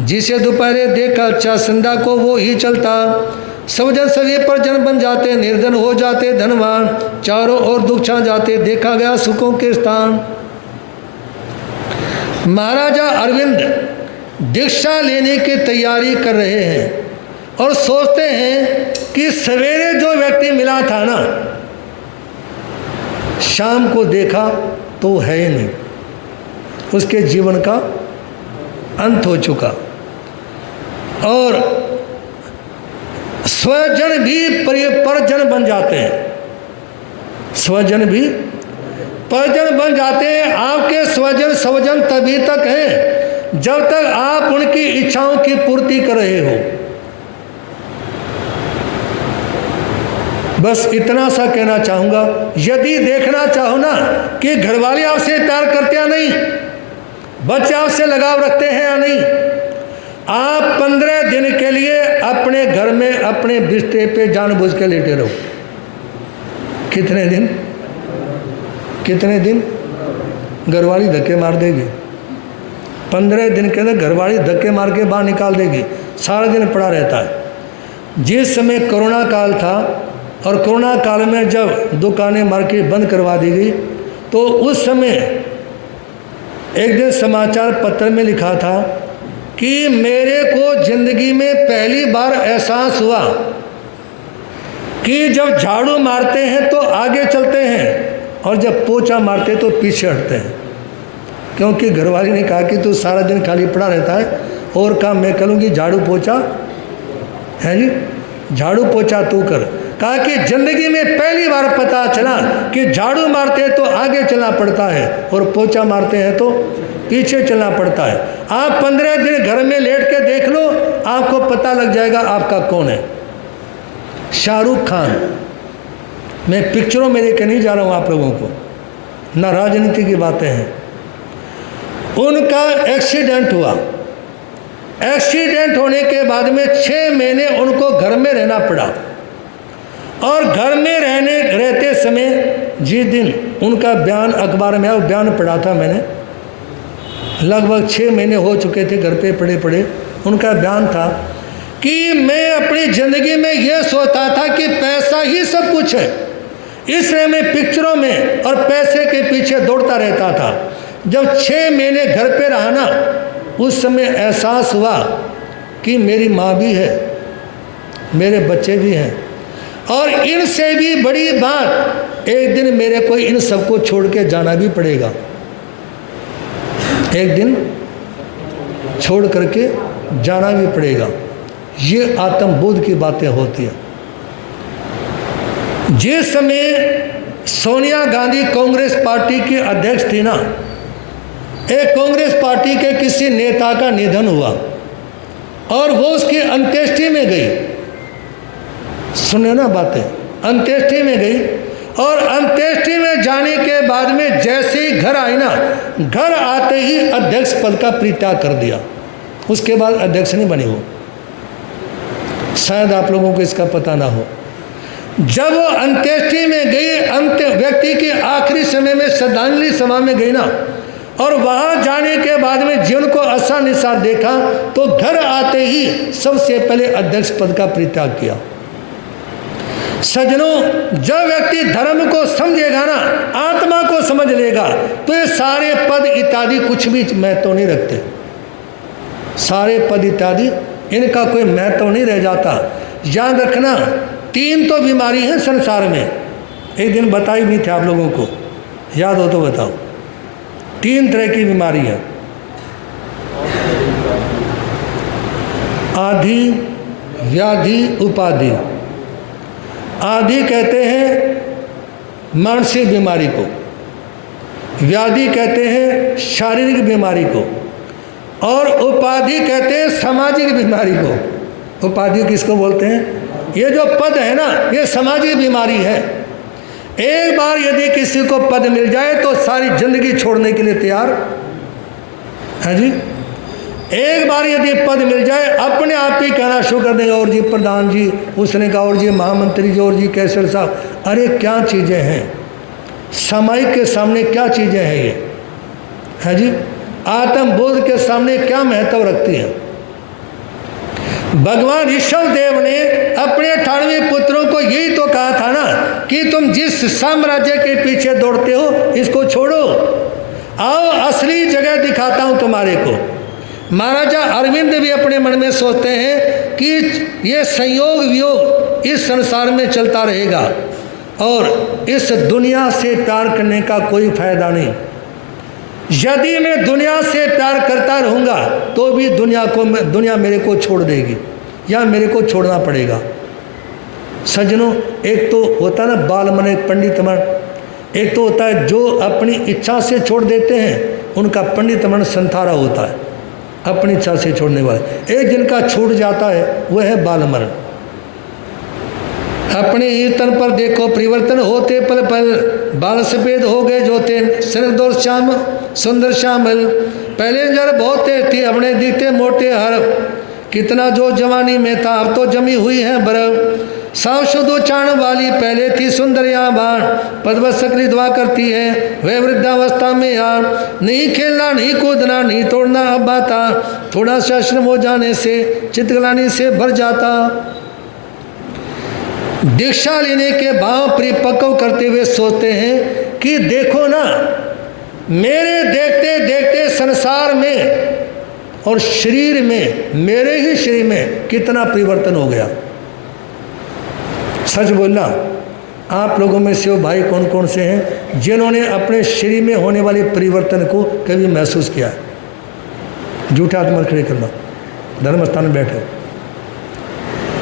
जिसे दोपहरे देखा अच्छा संध्या को वो ही चलता। सब जन सभी पर जन बन जाते, निर्धन हो जाते धनवान, चारों ओर दुख छा जाते, देखा गया सुखों के स्थान। महाराजा अरविंद दीक्षा लेने की तैयारी कर रहे हैं और सोचते हैं कि सवेरे जो व्यक्ति मिला था ना, शाम को देखा तो है ही नहीं, उसके जीवन का अंत हो चुका। और स्वजन भी परजन बन जाते हैं, स्वजन भी परजन बन जाते हैं। आपके स्वजन तभी तक हैं जब तक आप उनकी इच्छाओं की पूर्ति कर रहे हो। बस इतना सा कहना चाहूँगा। यदि देखना चाहो ना कि घरवाले आपसे प्यार करते या नहीं, बच्चे आपसे लगाव रखते हैं या नहीं, आप 15 दिन के लिए अपने घर में अपने बिस्तर पे जानबूझ के लेटे रहो। कितने दिन? कितने दिन? घरवाली धक्के मार देगी। 15 दिन के अंदर घरवाली धक्के मार के बाहर निकाल देगी, सारा दिन पड़ा रहता है। जिस समय कोरोना काल था और कोरोना काल में जब दुकानें मार्केट बंद करवा दी गई, तो उस समय एक दिन समाचार पत्र में लिखा था कि मेरे को जिंदगी में पहली बार एहसास हुआ कि जब झाड़ू मारते हैं तो आगे चलते हैं और जब पोछा मारते तो पीछे हटते हैं। क्योंकि घरवाली ने कहा कि तू सारा दिन खाली पड़ा रहता है और काम मैं करूँगी, झाड़ू पोछा है जी, झाड़ू पोछा तू कर। कहा कि जिंदगी में पहली बार पता चला कि झाड़ू मारते हैं तो आगे चलना पड़ता है और पोछा मारते हैं तो पीछे चलना पड़ता है। आप 15 दिन घर में लेट के देख लो, आपको पता लग जाएगा आपका कौन है। शाहरुख खान, मैं पिक्चरों में लेकर नहीं जा रहा हूँ आप लोगों को, ना राजनीति की बातें हैं। उनका एक्सीडेंट हुआ। एक्सीडेंट होने के बाद में 6 महीने उनको घर में रहना पड़ा और घर में रहते समय जिस दिन उनका बयान अखबार में आया, बयान पढ़ा था मैंने, लगभग 6 महीने हो चुके थे घर पे पड़े पड़े। उनका बयान था कि मैं अपनी ज़िंदगी में ये सोचता था कि पैसा ही सब कुछ है, इसलिए मैं पिक्चरों में और पैसे के पीछे दौड़ता रहता था। जब 6 महीने घर पे रहा ना, उस समय एहसास हुआ कि मेरी माँ भी है, मेरे बच्चे भी हैं, और इनसे भी बड़ी बात, एक दिन मेरे को इन सबको छोड़ के जाना भी पड़ेगा। एक दिन छोड़ करके जाना भी पड़ेगा। ये आत्मबोध की बातें होती हैं। जिस समय सोनिया गांधी कांग्रेस पार्टी की अध्यक्ष थी ना, एक कांग्रेस पार्टी के किसी नेता का निधन हुआ और वो उसकी अंत्येष्टि में गई। सुने ना बातें, अंत्येष्टि में गई और अंत्येष्टि में जाने के बाद में जैसे ही घर आई ना, घर आते ही अध्यक्ष पद का परित्याग कर दिया। उसके बाद अध्यक्ष नहीं बनी वो। शायद आप लोगों को इसका पता ना हो। जब वो अंत्येष्टि में गई, अंत्य व्यक्ति के आखिरी समय में श्रद्धांजलि सभा में गई ना, और वहाँ जाने के बाद में जीवन को आशा निशान देखा, तो घर आते ही सबसे पहले अध्यक्ष पद का परित्याग किया। सज्जनों, जब व्यक्ति धर्म को समझेगा ना, आत्मा को समझ लेगा, तो ये सारे पद इत्यादि कुछ भी महत्व नहीं रखते। सारे पद इत्यादि इनका कोई महत्व नहीं रह जाता। याद रखना, 3 तो बीमारी है संसार में। एक दिन बताई भी थी आप लोगों को, याद हो तो बताओ। 3 तरह की बीमारी है। आदि, व्याधि, उपाधि। आदि कहते हैं मानसिक बीमारी को, व्याधि कहते हैं शारीरिक बीमारी को, और उपाधि कहते हैं सामाजिक बीमारी को। उपाधि किसको बोलते हैं? ये जो पद है ना, ये सामाजिक बीमारी है। एक बार यदि किसी को पद मिल जाए तो सारी जिंदगी छोड़ने के लिए तैयार है जी। एक बार यदि पद मिल जाए, अपने आप ही कहना शुरू कर देगा, और जी प्रधान जी, उसने कहा, और जी महामंत्री जी, और जी कैसर साहब। अरे क्या चीज़ें हैं, सामायिक के सामने क्या चीज़ें हैं ये, है जी। आत्मबोध के सामने क्या महत्व रखती हैं। भगवान ऋषभ देव ने अपने 18वें पुत्रों को यही तो कहा था ना कि तुम जिस साम्राज्य के पीछे दौड़ते हो इसको छोड़ो, आओ असली जगह दिखाता हूँ तुम्हारे को। महाराजा अरविंद भी अपने मन में सोचते हैं कि ये संयोग वियोग इस संसार में चलता रहेगा और इस दुनिया से प्यार करने का कोई फायदा नहीं। यदि मैं दुनिया से प्यार करता रहूँगा तो भी दुनिया मेरे को छोड़ देगी या मेरे को छोड़ना पड़ेगा। सज्जनों, एक तो होता है ना बाल मन पंडित मन, एक तो होता है जो अपनी इच्छा से छोड़ देते हैं, उनका पंडित मन संथारा होता है। अपनी इच्छा से छोड़ने वाले। एक जिनका छूट जाता है वह है बाल मरण। अपने ही तन पर देखो परिवर्तन होते पल पल, बाल सफेद हो गए जो थे स्निग्ध श्याम सुंदर श्यामल। पहले जर बहुत थी अपने दिखते मोटे हर, कितना जो जवानी में था अब तो जमी हुई है बर्फ। साव शुद्ध उच्चारण वाली पहले थी सुंदर याबान, पदवत सकली दुआ करती है वह वृद्धावस्था में यार। नहीं खेलना नहीं कूदना नहीं तोड़ना अब बाता, थोड़ा सा श्रम हो जाने से चितगलानी से भर जाता। दीक्षा लेने के भाव परिपक्व करते हुए सोचते हैं कि देखो ना, मेरे देखते देखते संसार में और शरीर में, मेरे ही शरीर में कितना परिवर्तन हो गया। सच बोलना, आप लोगों में से वो भाई कौन कौन से हैं जिन्होंने अपने शरीर में होने वाले परिवर्तन को कभी महसूस किया? झूठे हाथ मत खड़े करना, धर्म स्थान में बैठे।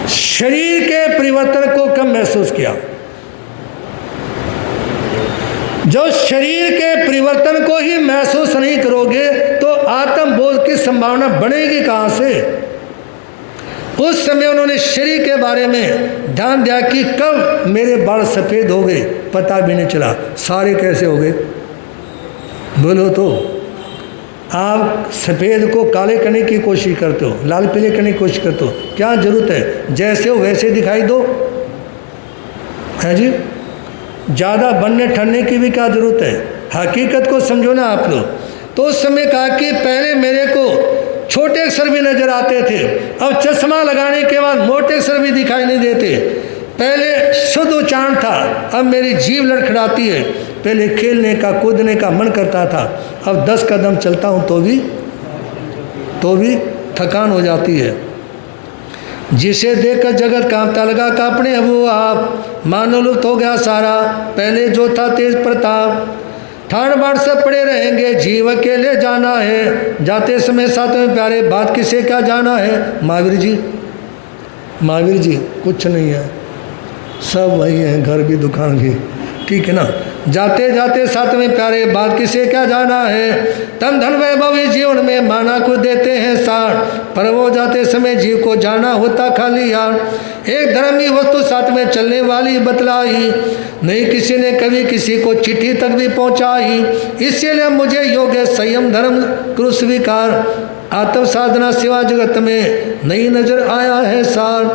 शरीर के परिवर्तन को कब महसूस किया? जो शरीर के परिवर्तन को ही महसूस नहीं करोगे तो आत्मबोध की संभावना बढ़ेगी कहां से? उस समय उन्होंने शरीर के बारे में ध्यान दिया कि कब मेरे बाल सफ़ेद हो गए, पता भी नहीं चला। सारे कैसे हो गए बोलो तो? आप सफ़ेद को काले करने की कोशिश करते हो, लाल पीले करने की कोशिश करते हो, क्या जरूरत है? जैसे हो वैसे दिखाई दो, है जी। ज़्यादा बनने ठहरने की भी क्या जरूरत है? हकीकत को समझो ना आप लोग। तो उस समय कहा कि पहले मेरे को छोटे अक्षर भी नजर आते थे, अब चश्मा लगाने के बाद मोटे अक्षर भी दिखाई नहीं देते। पहले शुद्ध उच्चारण था, अब मेरी जीभ लड़खड़ाती है। पहले खेलने का कूदने का मन करता था, अब 10 कदम चलता हूँ तो भी थकान हो जाती है। जिसे देखकर जगत कांपता लगा का अपने वो आप, मानो लुप्त हो गया सारा पहले जो था तेज प्रताप। ठाण बाण सब पड़े रहेंगे, जीव अकेले जाना है, जाते समय साथ में प्यारे बात किसे क्या जाना है? महावीर जी कुछ नहीं है, सब वही है, घर भी दुकान भी, ठीक है ना। जाते जाते साथ में प्यारे बात किसे क्या जाना है? तन धन वैभव जीवन में माना को देते हैं सार, पर वो जाते समय जीव को जाना होता खाली यार। एक धर्मी वस्तु साथ में चलने वाली बतलाई, नहीं किसी ने कभी किसी को चिट्ठी तक भी पहुंचाई। इसीलिए मुझे योग संयम धर्म कुरु स्वीकार, आत्म साधना सेवा जगत में नहीं नजर आया है सार।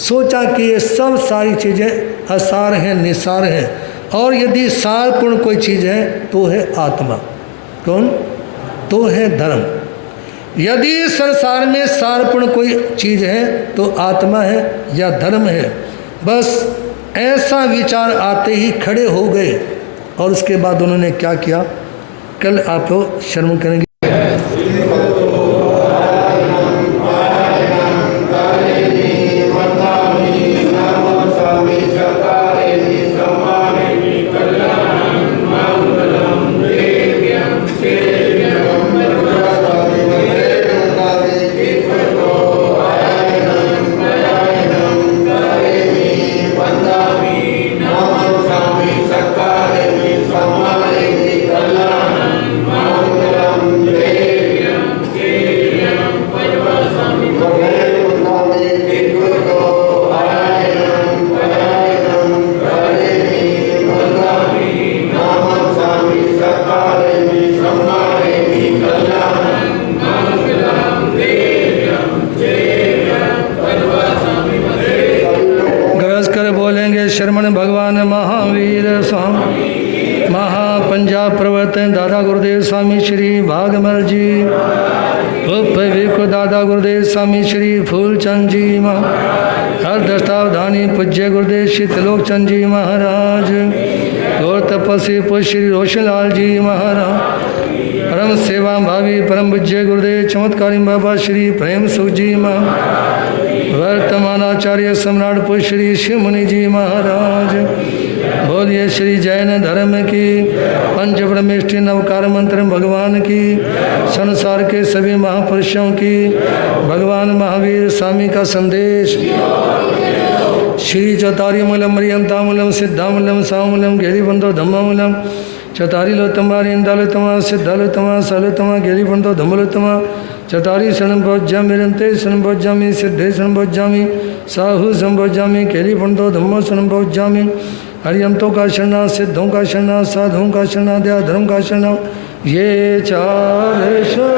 सोचा कि ये सब सारी चीज़ें असार हैं, निसार हैं, और यदि सारपूर्ण कोई चीज़ है तो है आत्मा। कौन? तो है धर्म। यदि संसार में सारपूर्ण कोई चीज़ है तो आत्मा है या धर्म है। बस ऐसा विचार आते ही खड़े हो गए, और उसके बाद उन्होंने क्या किया कल आप लोग श्रवण करेंगे। शरमण भगवान महावीर स्वामी महापंजाब प्रवर्तन दादा गुरुदेव स्वामी श्री भागमल जी, उपविको दादा गुरुदेव स्वामी श्री फूलचंद जी महाराज, अर्धष्टावधानी पूज्य गुरुदेव श्री त्रिलोकचंद जी महाराज, और तपस्वी पुष्य श्री रोशनलाल जी महाराज, परम सेवा भावी परम पूज्य गुरुदेव चमत्कारी बाबा श्री प्रेम सुख जी महाराज, वर्तमान आचार्य सम्राट पुष्य श्री शिव मुनि जी महाराज। बोलिए श्री जैन धर्म की पंच परमेष्टि नवकार मंत्र भगवान की, संसार के सभी महापुरुषों की, भगवान महावीर स्वामी का संदेश। श्री चतारी मूलम मरियंतामूलम सिद्धामूलम सामूलम गेरीबंधो धम्मामूलम चतारी लोतमा रिंदालोतमा सिद्धालोतमा सालोतमा गेरीबंधो धम्मलोतमा चतारी शरण भोज्यामि रन्ते शरण भोज्यामि सिद्धे शरण भोज्यामि साहु शरण भोज्यामि केली पंडो धम्मो शरण भोज्यामि हरियंतों का शरणा सिद्धों का शरणा साधुओं का शरणा दया धर्म का शरणा ये चार